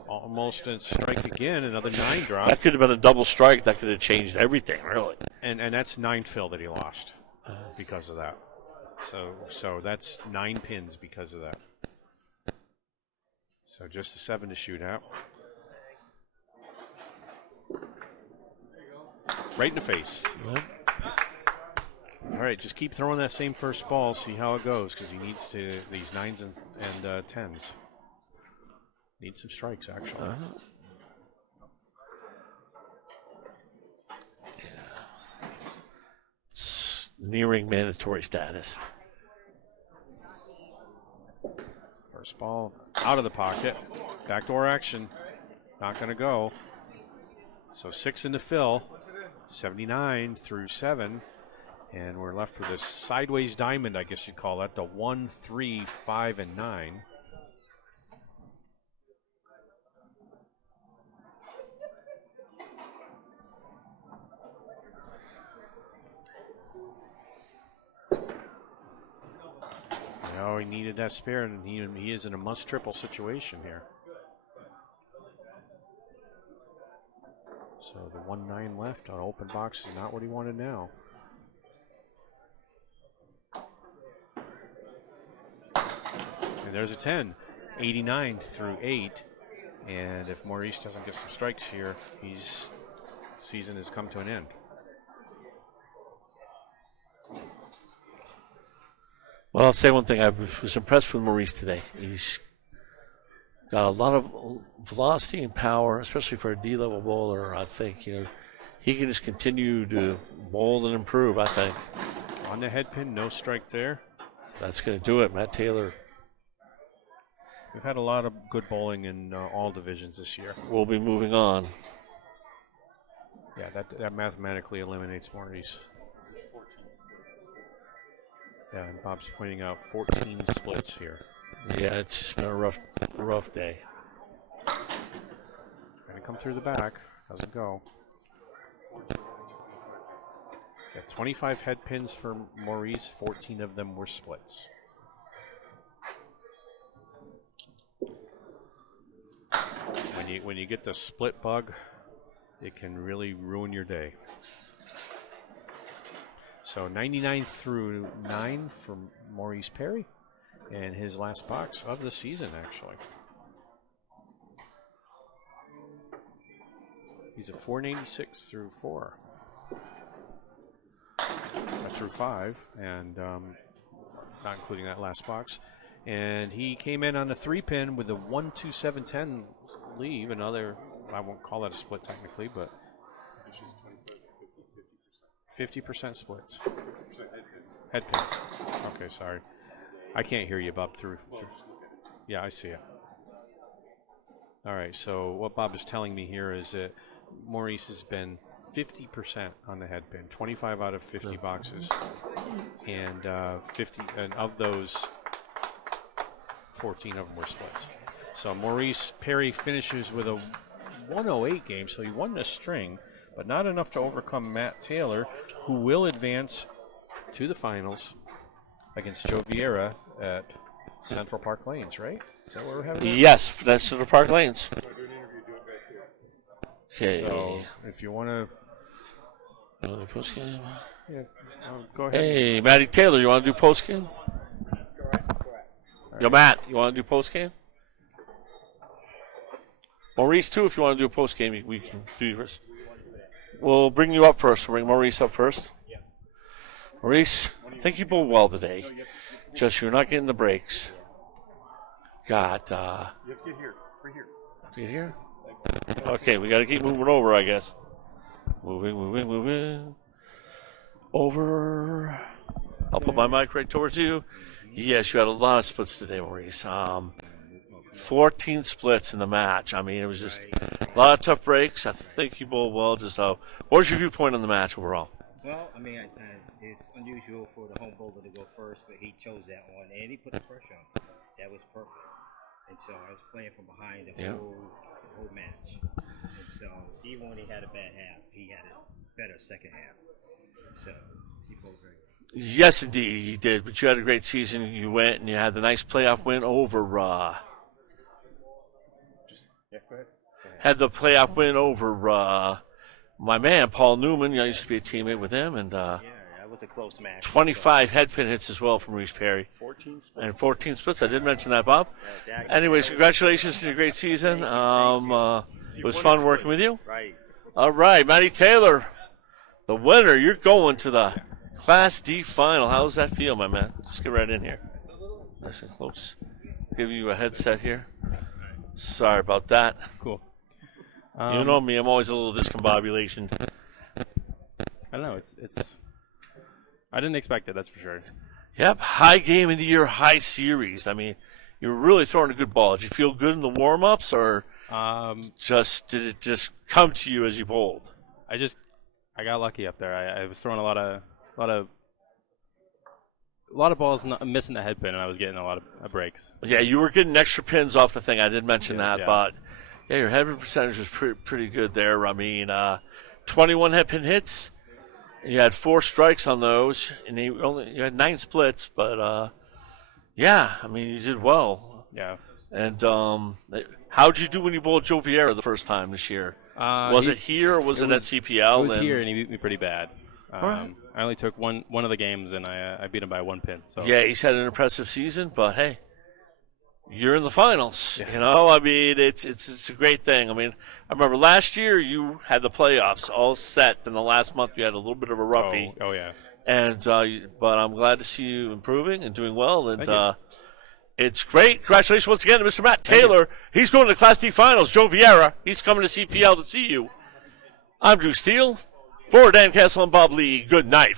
Almost a strike again. Another 9 drop. That could have been a double strike. That could have changed everything, really. And that's 9 fill that he lost because of that. So that's 9 pins because of that. So just a 7 to shoot out. Right in the face. Yep. All right, just keep throwing that same first ball, see how it goes, because he needs to, these 9s and 10s. Needs some strikes, actually. Yeah. It's nearing mandatory status. First ball out of the pocket. Backdoor action. Not going to go. So 6 in the fill. 79 through 7. And we're left with this sideways diamond, I guess you'd call that. The 1, 3, 5, and 9. Oh, he needed that spare, and he is in a must-triple situation here. So the 1-9 left on open box is not what he wanted now. And there's a 10, 89 through 8. And if Maurice doesn't get some strikes here, his season has come to an end. Well, I'll say one thing. I was impressed with Maurice today. He's got a lot of velocity and power, especially for a D-level bowler. I think he can just continue to bowl and improve, I think. On the head pin, no strike there. That's going to do it, Matt Taylor. We've had a lot of good bowling in all divisions this year. We'll be moving on. Yeah, that mathematically eliminates Maurice. Yeah, and Bob's pointing out 14 splits here. Yeah, it's just been a rough day. Gonna come through the back. Doesn't go. Got 25 head pins for Maurice. 14 of them were splits. When you get the split bug, it can really ruin your day. So 99 through 9 from Maurice Perry, and his last box of the season, actually. He's a 486 through 4. Through 5, and not including that last box. And he came in on the 3-pin with a 1-2-7-10 leave. Another, I won't call that a split technically, but 50% splits. Head pins. Okay, sorry. I can't hear you, Bob. Through. Yeah, I see it. All right, so what Bob is telling me here is that Maurice has been 50% on the head pin, 25 out of 50 boxes, and 50, and of those, 14 of them were splits. So Maurice Perry finishes with a 108 game, so he won the string, but not enough to overcome Matt Taylor, who will advance to the finals against Joe Viera at Central Park Lanes, right? Is that where we're having that? Yes, that's Central Park Lanes. Okay. So if you want to, Post game. yeah, go ahead. Hey, Matty Taylor, you want to do post game? Yo, Matt, you want to do post game? Maurice, too, if you want to do a post game, we can do yours. We'll bring you up first. We'll bring Maurice up first. Maurice, I think you bowled well today. Just you're not getting the breaks. Got. You have to get here. Right here. Get here? Okay, we got to keep moving over, I guess. Moving. Over. I'll put my mic right towards you. Yes, you had a lot of splits today, Maurice. 14 splits in the match. I mean, it was just a lot of tough breaks. I think you bowled well. Just what was your viewpoint on the match overall? Well, I mean, it's unusual for the home bowler to go first, but he chose that one, and he put the pressure on. That was perfect. And so I was playing from behind the whole match. And so even when he had a bad half, he had a better second half. So he bowled very good. Yes, indeed, he did. But you had a great season. You went and you had the nice playoff win over. Go ahead. Had the playoff win over my man Paul Newman. I used to be a teammate with him, and Yeah, that was a close match. 25 head pin hits as well from Maurice Perry. 14 splits. And 14 splits. I did mention that, Bob. Anyways, congratulations on your great season. It was fun working with you. Right. All right, Matty Taylor, the winner. You're going to the Class D final. How does that feel, my man? Just get right in here. Nice and close. Give you a headset here. Sorry about that. Cool. You know me. I'm always a little discombobulation. I don't know. It's. I didn't expect it. That's for sure. Yep, high game of the year, high series. I mean, you were really throwing a good ball. Did you feel good in the warm-ups, or did it just come to you as you bowled? I got lucky up there. I was throwing a lot of balls missing the head pin, and I was getting a lot of breaks. Yeah, you were getting extra pins off the thing. I did mention that, yeah. but yeah, your head pin percentage was pretty good there. I mean, 21 head pin hits. You had 4 strikes on those, and you had 9 splits. But yeah, I mean, you did well. Yeah. And how'd you do when you bowled Joe Viera the first time this year? Was it here or was it at CPL? It was here, and he beat me pretty bad. Right. I only took one of the games, and I beat him by 1 pin. So yeah, he's had an impressive season, but hey, you're in the finals. Yeah. You know, I mean, it's a great thing. I mean, I remember last year you had the playoffs all set, and the last month you had a little bit of a roughie. Oh yeah. And but I'm glad to see you improving and doing well, and Thank you. it's great. Congratulations once again to Mr. Matt Taylor. He's going to the Class D Finals. Joe Viera, he's coming to CPL to see you. I'm Drew Steele. For Dan Castle and Bob Lee, good night.